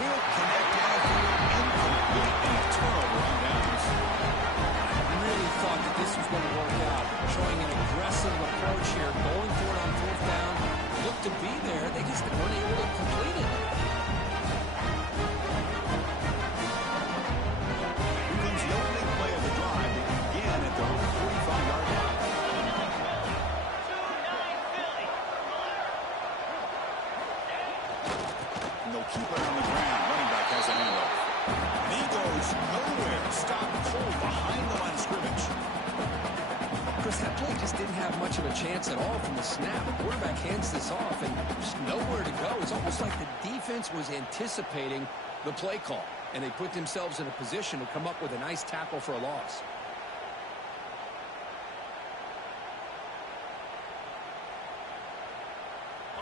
Can't connect downfield. Incomplete, and a turnover on downs. I really thought that this was going to work out. Showing an aggressive approach here. Going for it on fourth down. Looked to be there. They just weren't able to complete it. Here comes the opening play of the drive. They began at their own 45-yard line. And they'll keep it on the ground. Running back has a handoff. And he goes nowhere. Stopped cold behind the line of scrimmage. Chris, that play just didn't have much of a chance at all from the snap. The quarterback hands this off and just nowhere to go. It's almost like the defense was anticipating the play call, and they put themselves in a position to come up with a nice tackle for a loss.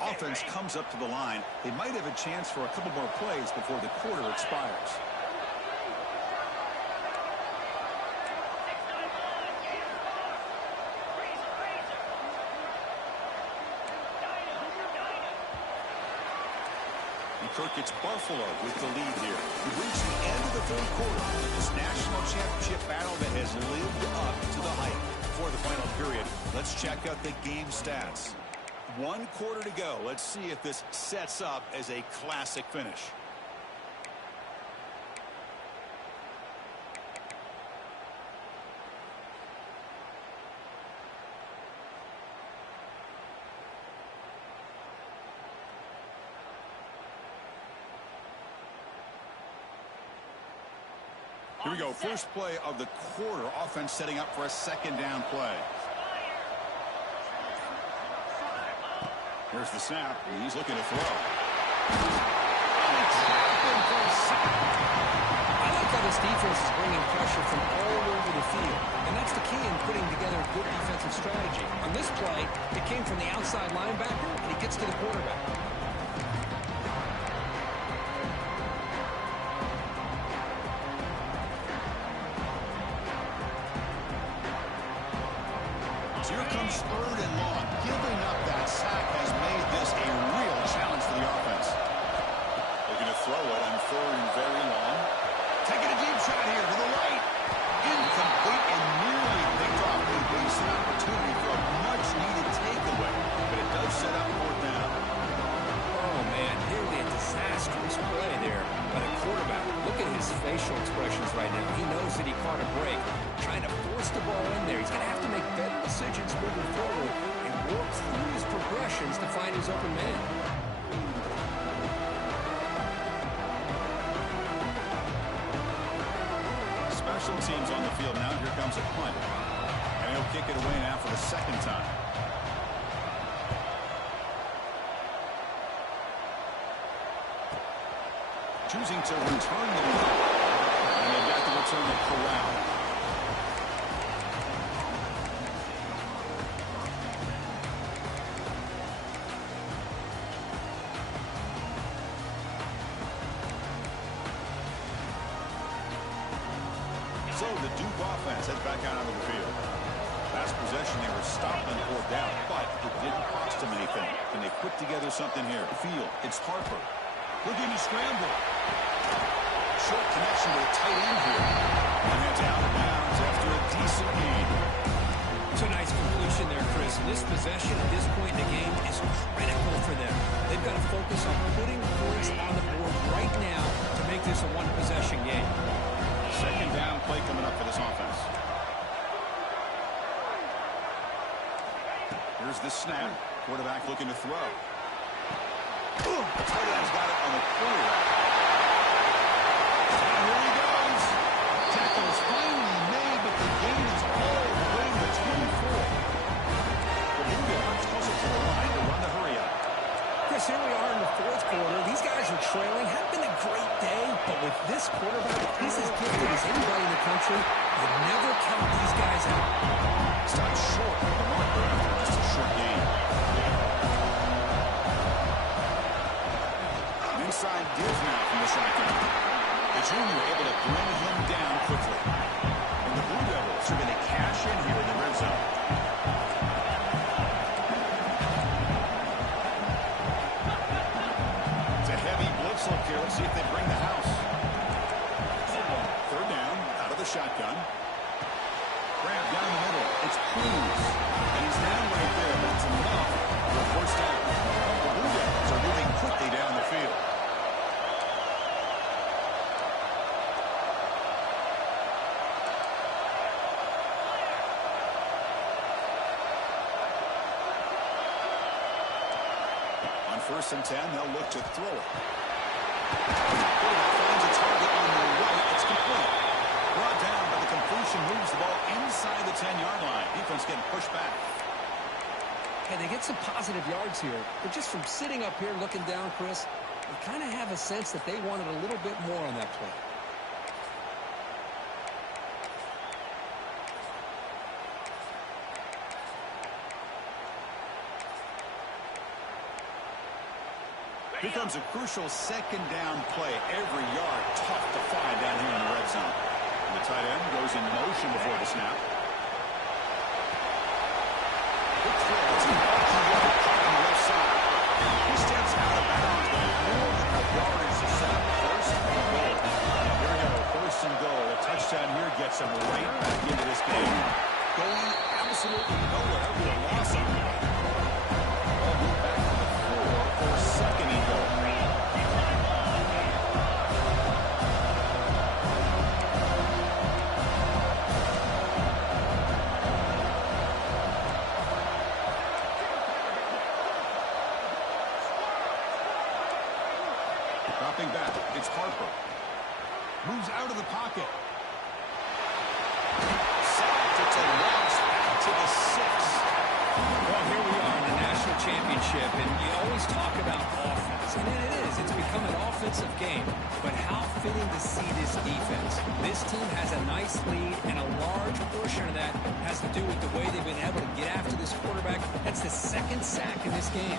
Offense comes up to the line. They might have a chance for a couple more plays before the quarter expires. Kirk gets Buffalo with the lead here. We've reached the end of the third quarter. This national championship battle that has lived up to the hype. For the final period, let's check out the game stats. 1 quarter to go. Let's see if this sets up as a classic finish. Here we go. First play of the quarter. Offense setting up for a second down play. Here's the snap. He's looking to throw. I like how this defense is bringing pressure from all over the field. And that's the key in putting together a good defensive strategy. On this play, it came from the outside linebacker, and he gets to the quarterback. Here comes third and long. Giving up that sack has made this a real challenge for the offense. Looking to throw it on third and very long. Taking a deep shot here to the right. Incomplete and nearly picked off. They waste an opportunity for a much-needed takeaway. But it does set up fourth down. Oh, man, nearly a disastrous play there by the quarterback. Look at his facial expressions right now. He knows that he caught a break. Trying to force the ball in there. He's going to have to make better decisions moving forward and work through his progressions to find his open man. Special teams on the field now. Here comes a punt. And he'll kick it away now for the second time. Choosing to return the punt. And they've got to return the corral. So the Duke offense heads back out onto the field. Last possession, they were stopped on fourth down, but it didn't cost them anything. Can they put together something here? Field, it's Harper. Looking to scramble. Short connection to a tight end here. And that's out of bounds after a decent gain. It's a nice conclusion there, Chris. This possession at this point in the game is critical for them. They've got to focus on putting points on the board right now to make this a one-possession game. Second down play coming up for this offense. Here's the snap. Quarterback looking to throw. The tight end's got it on the quarterback. And here he goes. Tackle is finally made, but the gain is all the way to the 24. The Bulldogs hustle to the line to run the hurry up. Chris, here we are in the fourth quarter. These guys are trailing. Had been a great day, but with this quarterback, he's as gifted as anybody in the country. You never count these guys out. Stopped short of the mark there after just a short game. inside deals now from the shotgun. The junior able to bring him down quickly. And the Blue Devils are going to cash in here in the red zone. It's a heavy blitz look here. Let's see if they bring the house. Third down, out of the shotgun. Grab down the middle. It's Cruz. And he's down right there. That's enough for a first down. The Blue Devils are moving quickly down the field. On 1st and 10, they'll look to throw it. Quarterback finds a target on the right. It's complete. Brought down, but the completion moves the ball inside the 10-yard line. Defense getting pushed back. Hey, they get some positive yards here, but just from sitting up here looking down, Chris, I kind of have a sense that they wanted a little bit more on that play. Here comes a crucial second down play. Every yard tough to find down here in the red zone. And the tight end goes in motion before the snap. Good throw. It's a marquee run caught on the left side. He steps out of bounds, but more than enough yardage to set up first and goal. Here we go, first and goal. A touchdown here gets them right back into this game. Going absolutely nowhere with a loss on it. Ball moved back to the 4 for a second and goal. Dropping back, it's Harper. Moves out of the pocket. Sacked, it's a loss back to the 6. Well, here we are in the national championship, and you always talk about offense, and it is. It's become an offensive game. But how fitting to see this defense. This team has a nice lead, and a large portion of that has to do with the way they've been able to get after this quarterback. That's the second sack in this game.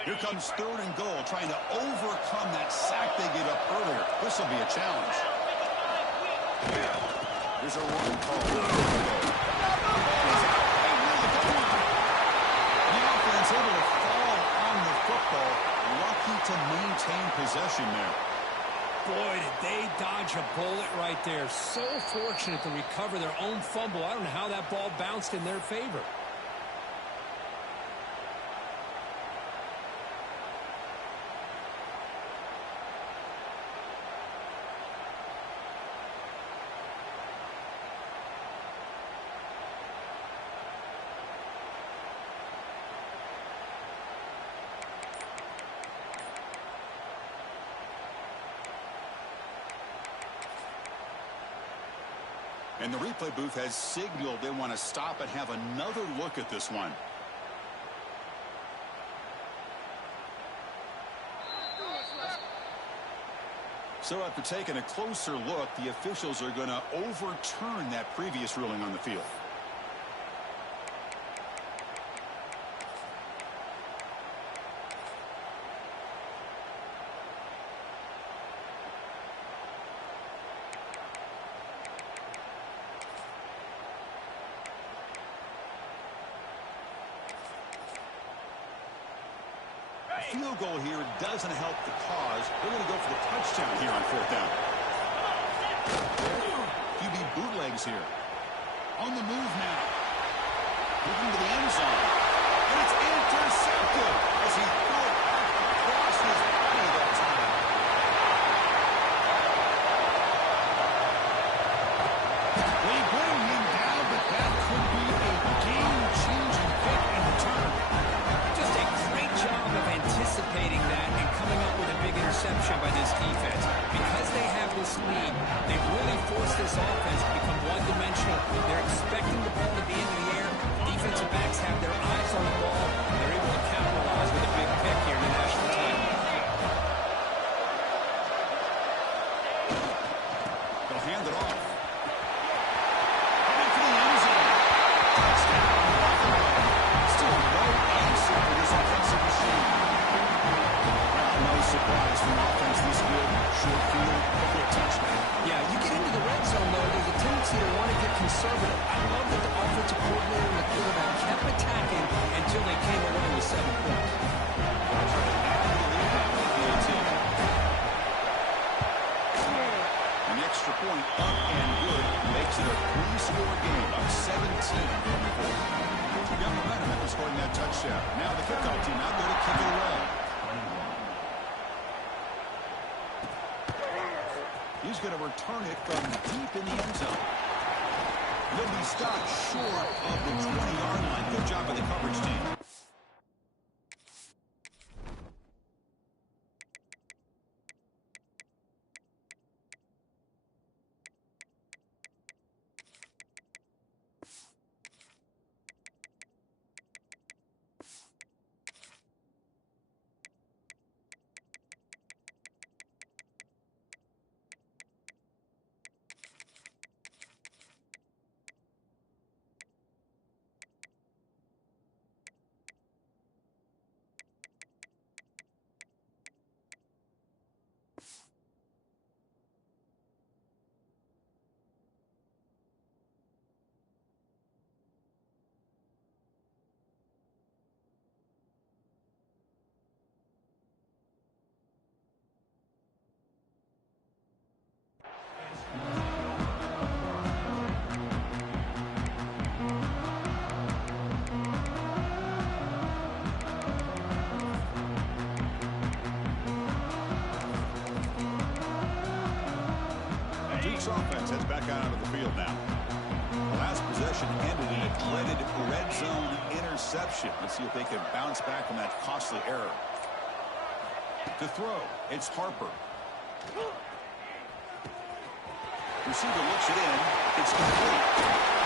Here comes 3rd and goal, trying to overcome that sack they gave up earlier. This will be a challenge. Here's a run call. The offense able to fall on the football. Lucky to maintain possession there. Boy, did they dodge a bullet right there. So fortunate to recover their own fumble. I don't know how that ball bounced in their favor. And the replay booth has signaled they want to stop and have another look at this one. So after taking a closer look, the officials are going to overturn that previous ruling on the field. Field goal here doesn't help the cause. They're going to go for the touchdown here on 4th down. QB bootlegs here. On the move now. Moving to the end zone. And it's intercepted as he threw it back across his body that time. They bring him down, but that could be a game-changing pick in return. Just a great job of anticipating that and coming up with a big interception by this defense. Because they have this lead, they've really forced this offense to become one-dimensional. They're expecting the ball to be in the air. Defensive backs have their eyes on the ball. They're able to capitalize with a big pick. conservative. I love that the offensive coordinator and the quarterback kept attacking until they came away with 7 points. An extra point up and good makes it a 3-score game, up 17 going forward. You got momentum after scoring that touchdown. Now the kickoff team out there to kick it away. He's going to return it from deep in the end zone. He'll be stopped short of the 20-yard line. Good job by the coverage team. Duke's offense heads back out onto the field now. The last possession ended in a dreaded red zone interception. Let's see if they can bounce back from that costly error. To throw, it's Harper. Receiver looks it in. It's complete.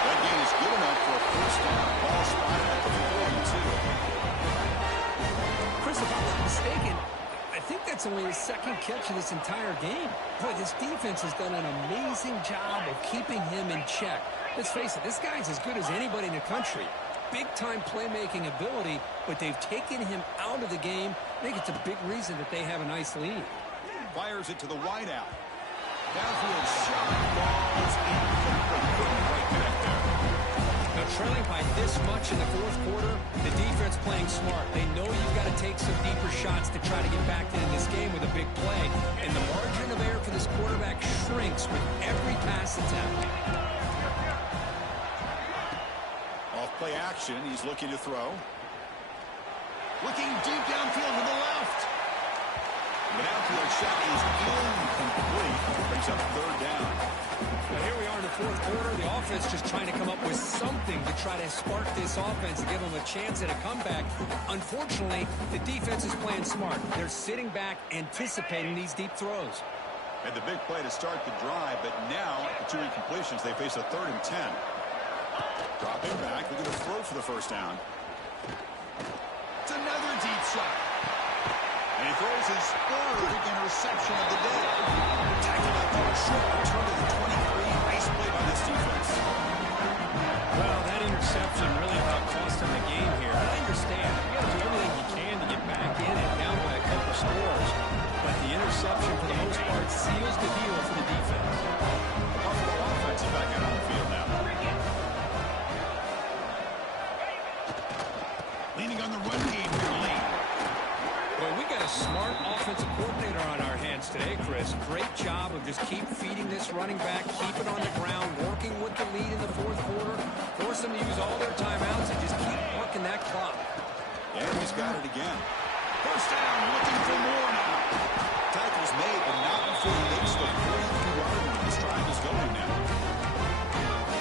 That gain is good enough for a first down. Ball spotted at the 42. Chris, if I'm not mistaken, I think that's only his second catch of this entire game. Boy, this defense has done an amazing job of keeping him in check. Let's face it, this guy's as good as anybody in the country. Big-time playmaking ability, but they've taken him out of the game. I think it's a big reason that they have a nice lead. Fires it to the wideout. Downfield shot. Ball's incomplete. Couldn't quite connect there. Now, trailing by this much in the fourth quarter, the defense playing smart. They know you've got to take some deeper shots to try to get back into this game with a big play. And the margin of error for this quarterback shrinks with every pass attempt. Off-play action. He's looking to throw. Looking deep downfield to the left. The downfield shot is incomplete. Brings up third down. Well, here we are in the fourth quarter. The offense just trying to come up with something to try to spark this offense and give them a chance at a comeback. Unfortunately, the defense is playing smart. They're sitting back, anticipating these deep throws. And the big play to start the drive, but now, the 2 incompletions, they face a 3rd and 10. Dropping back, looking to throw for the first down. It's another deep shot. And he throws his 3rd interception of the day. Tackle that ball short, return to the 23. Nice play by this defense. Well, that interception really about cost him the game here. I understand. You got to do everything you can to get back in and down by a couple scores. But the interception, for the most part, seals the deal for the defense. The Buffalo offense is back out on the field now. Leaning on the run game here late. Well, we got a smart offensive coordinator on our hands today, Chris. Great job of just keep feeding this running back, keep it on the ground, working with the lead in the fourth quarter, force them to use all their timeouts and just keep working that clock. And he's got it again. First down, looking for more now. Tackle's made, but not before he makes the 42-yard line. This drive is going now.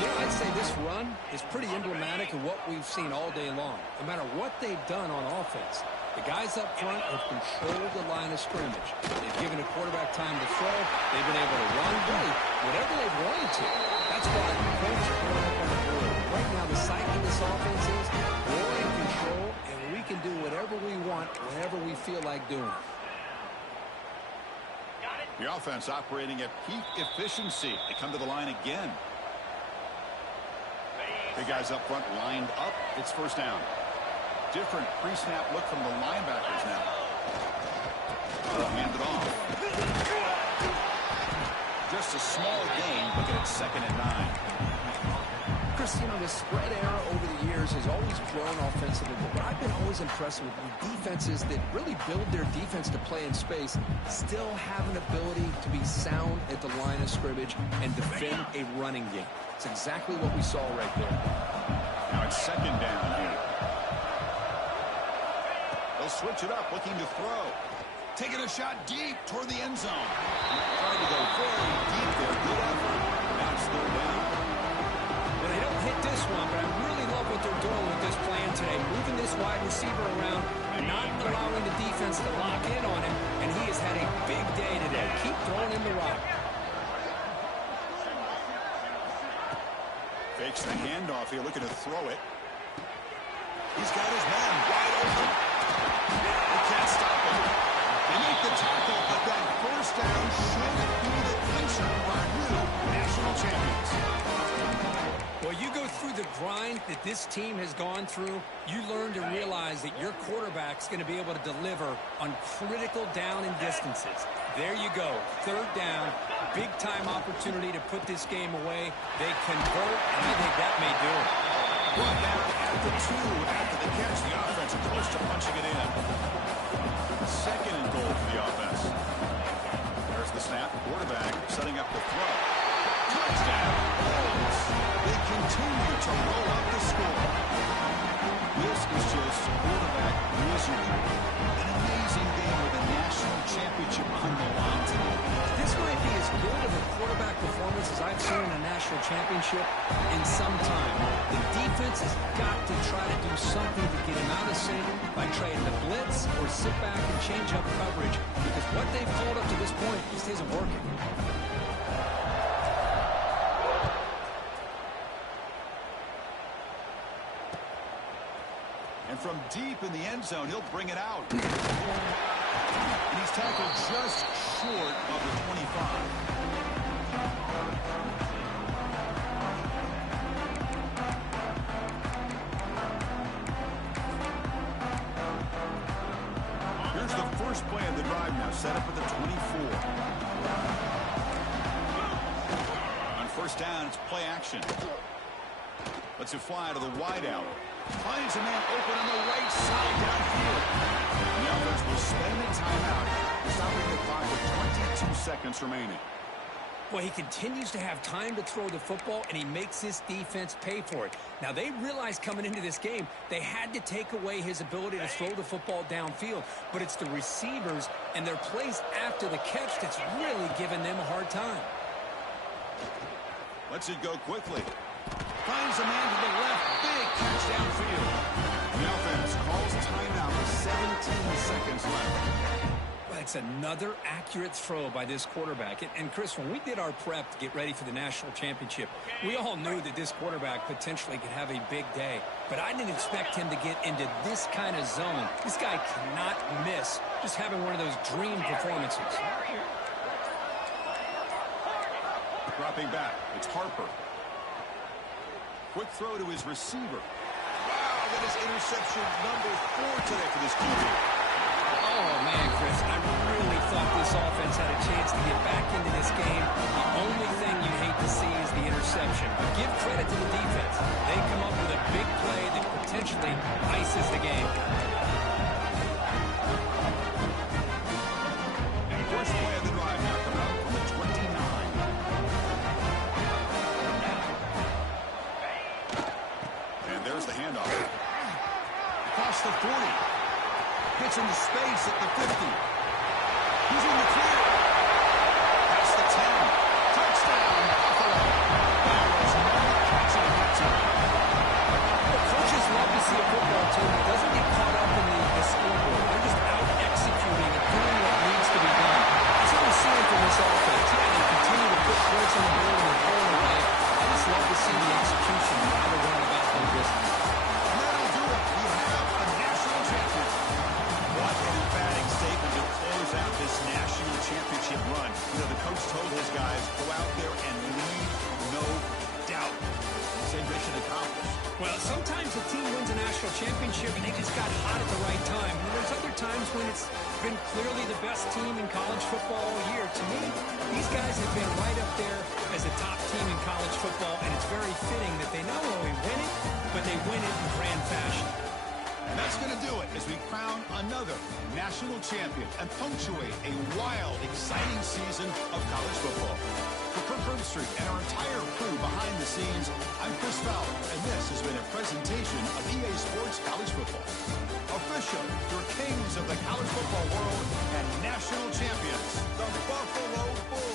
You know, I'd say this run is pretty emblematic of what we've seen all day long. No matter what they've done on offense, the guys up front have controlled the line of scrimmage. They've given a quarterback time to throw. They've been able to run, really, whatever they've wanted to. That's why the points are going up on the board. Right now, the psyche of this offense is we're in control, and we can do whatever we want whenever we feel like doing it. The offense operating at peak efficiency. They come to the line again. The guys up front lined up. It's first down. Different pre-snap look from the linebackers now. Hand it off. Just a small gain. Looking at 2nd and 9. Chris, you know, the spread era over the years has always grown offensively, but what I've been always impressed with defenses that really build their defense to play in space still have an ability to be sound at the line of scrimmage and defend a running game. It's exactly what we saw right there. Now it's second down here. They'll switch it up, looking to throw. Taking a shot deep toward the end zone. Trying to go very deep there. Good effort. Now it's still down. Well, they don't hit this one, but I really love what they're doing with this plan today. Moving this wide receiver around and not allowing the defense to lock in on him, and he has had a big day today. Keep throwing him the rock. Fakes the handoff here, looking to throw it. He's got his man wide open. They can't stop him. They make the tackle, but that first down should be the clincher for our new national champions. Well, you go through the grind that this team has gone through, you learn to realize that your quarterback's going to be able to deliver on critical down and distances. There you go. Third down, big-time opportunity to put this game away. They convert, and I think that may do it. Brought down at the 2 after the catch. The offense close to punching it in. Second and goal for the offense. There's the snap. Quarterback setting up the throw. Touchdown. Bulls. They continue to roll up the score. This is just quarterback wizardry. An amazing game with a national championship on the line today. This might be as good of a quarterback performance as I've seen in a national championship in some time. The defense has got to try to do something to get him out of sync by trying to blitz or sit back and change up coverage, because what they've called up to this point just isn't working. And from deep in the end zone, he'll bring it out. And he's tackled just short of the 25. Here's the first play of the drive now, set up at the 24. On first down, it's play action. Lets it fly to the wideout. Finds a man open on the right side downfield. The offense will spend the timeout, stopping the clock with 22 seconds remaining. Well, he continues to have time to throw the football, and he makes his defense pay for it. Now, they realized coming into this game they had to take away his ability to throw the football downfield, but it's the receivers and their plays after the catch that's really giving them a hard time. Lets it go quickly. Finds a man to the left. Big catch downfield. The offense calls timeout with 17 seconds left. Well, it's another accurate throw by this quarterback. And Chris, when we did our prep to get ready for the national championship, we all knew that this quarterback potentially could have a big day. But I didn't expect him to get into this kind of zone. This guy cannot miss just having one of those dream performances. Dropping back. It's Harper. Quick throw to his receiver. Wow, that is interception number 4 today for this QB. Oh, man, Chris, I really thought this offense had a chance to get back into this game. The only thing you hate to see is the interception. But give credit to the defense. They come up with a big play that potentially ices the game. And first play of the drive now come out from the 29. There's the handoff. Across the 40. Gets into space at the 50. He's in the clear. That's the 10. Touchdown, Buffalo. There was no catching that time. Well, coaches love to see a football team that doesn't get caught up in the scoreboard. They're just out executing and doing what needs to be done. That's what we're seeing from this offense. Yeah, they continue to put points on the board and they're pulling away. I just love to see the execution and how they're running about their business. And that'll do it. We have a national champion. What an emphatic statement to close out this national championship run. You know, the coach told his guys, go out there and leave no doubt. He said mission accomplished. Well, sometimes a team wins a national championship and they just got hot at the right time. And there's other times when it's been clearly the best team in college football all year. To me, these guys have been right up there as a top team in college football, and it's very fitting that they not only win it in grand fashion. And that's going to do it as we crown another national champion and punctuate a wild, exciting season of college football. For Kirk Herbstreit and our entire crew behind the scenes, I'm Chris Fowler, and this has been a presentation of EA Sports College Football. Official, your kings of the college football world and national champions, the Buffalo Bulls.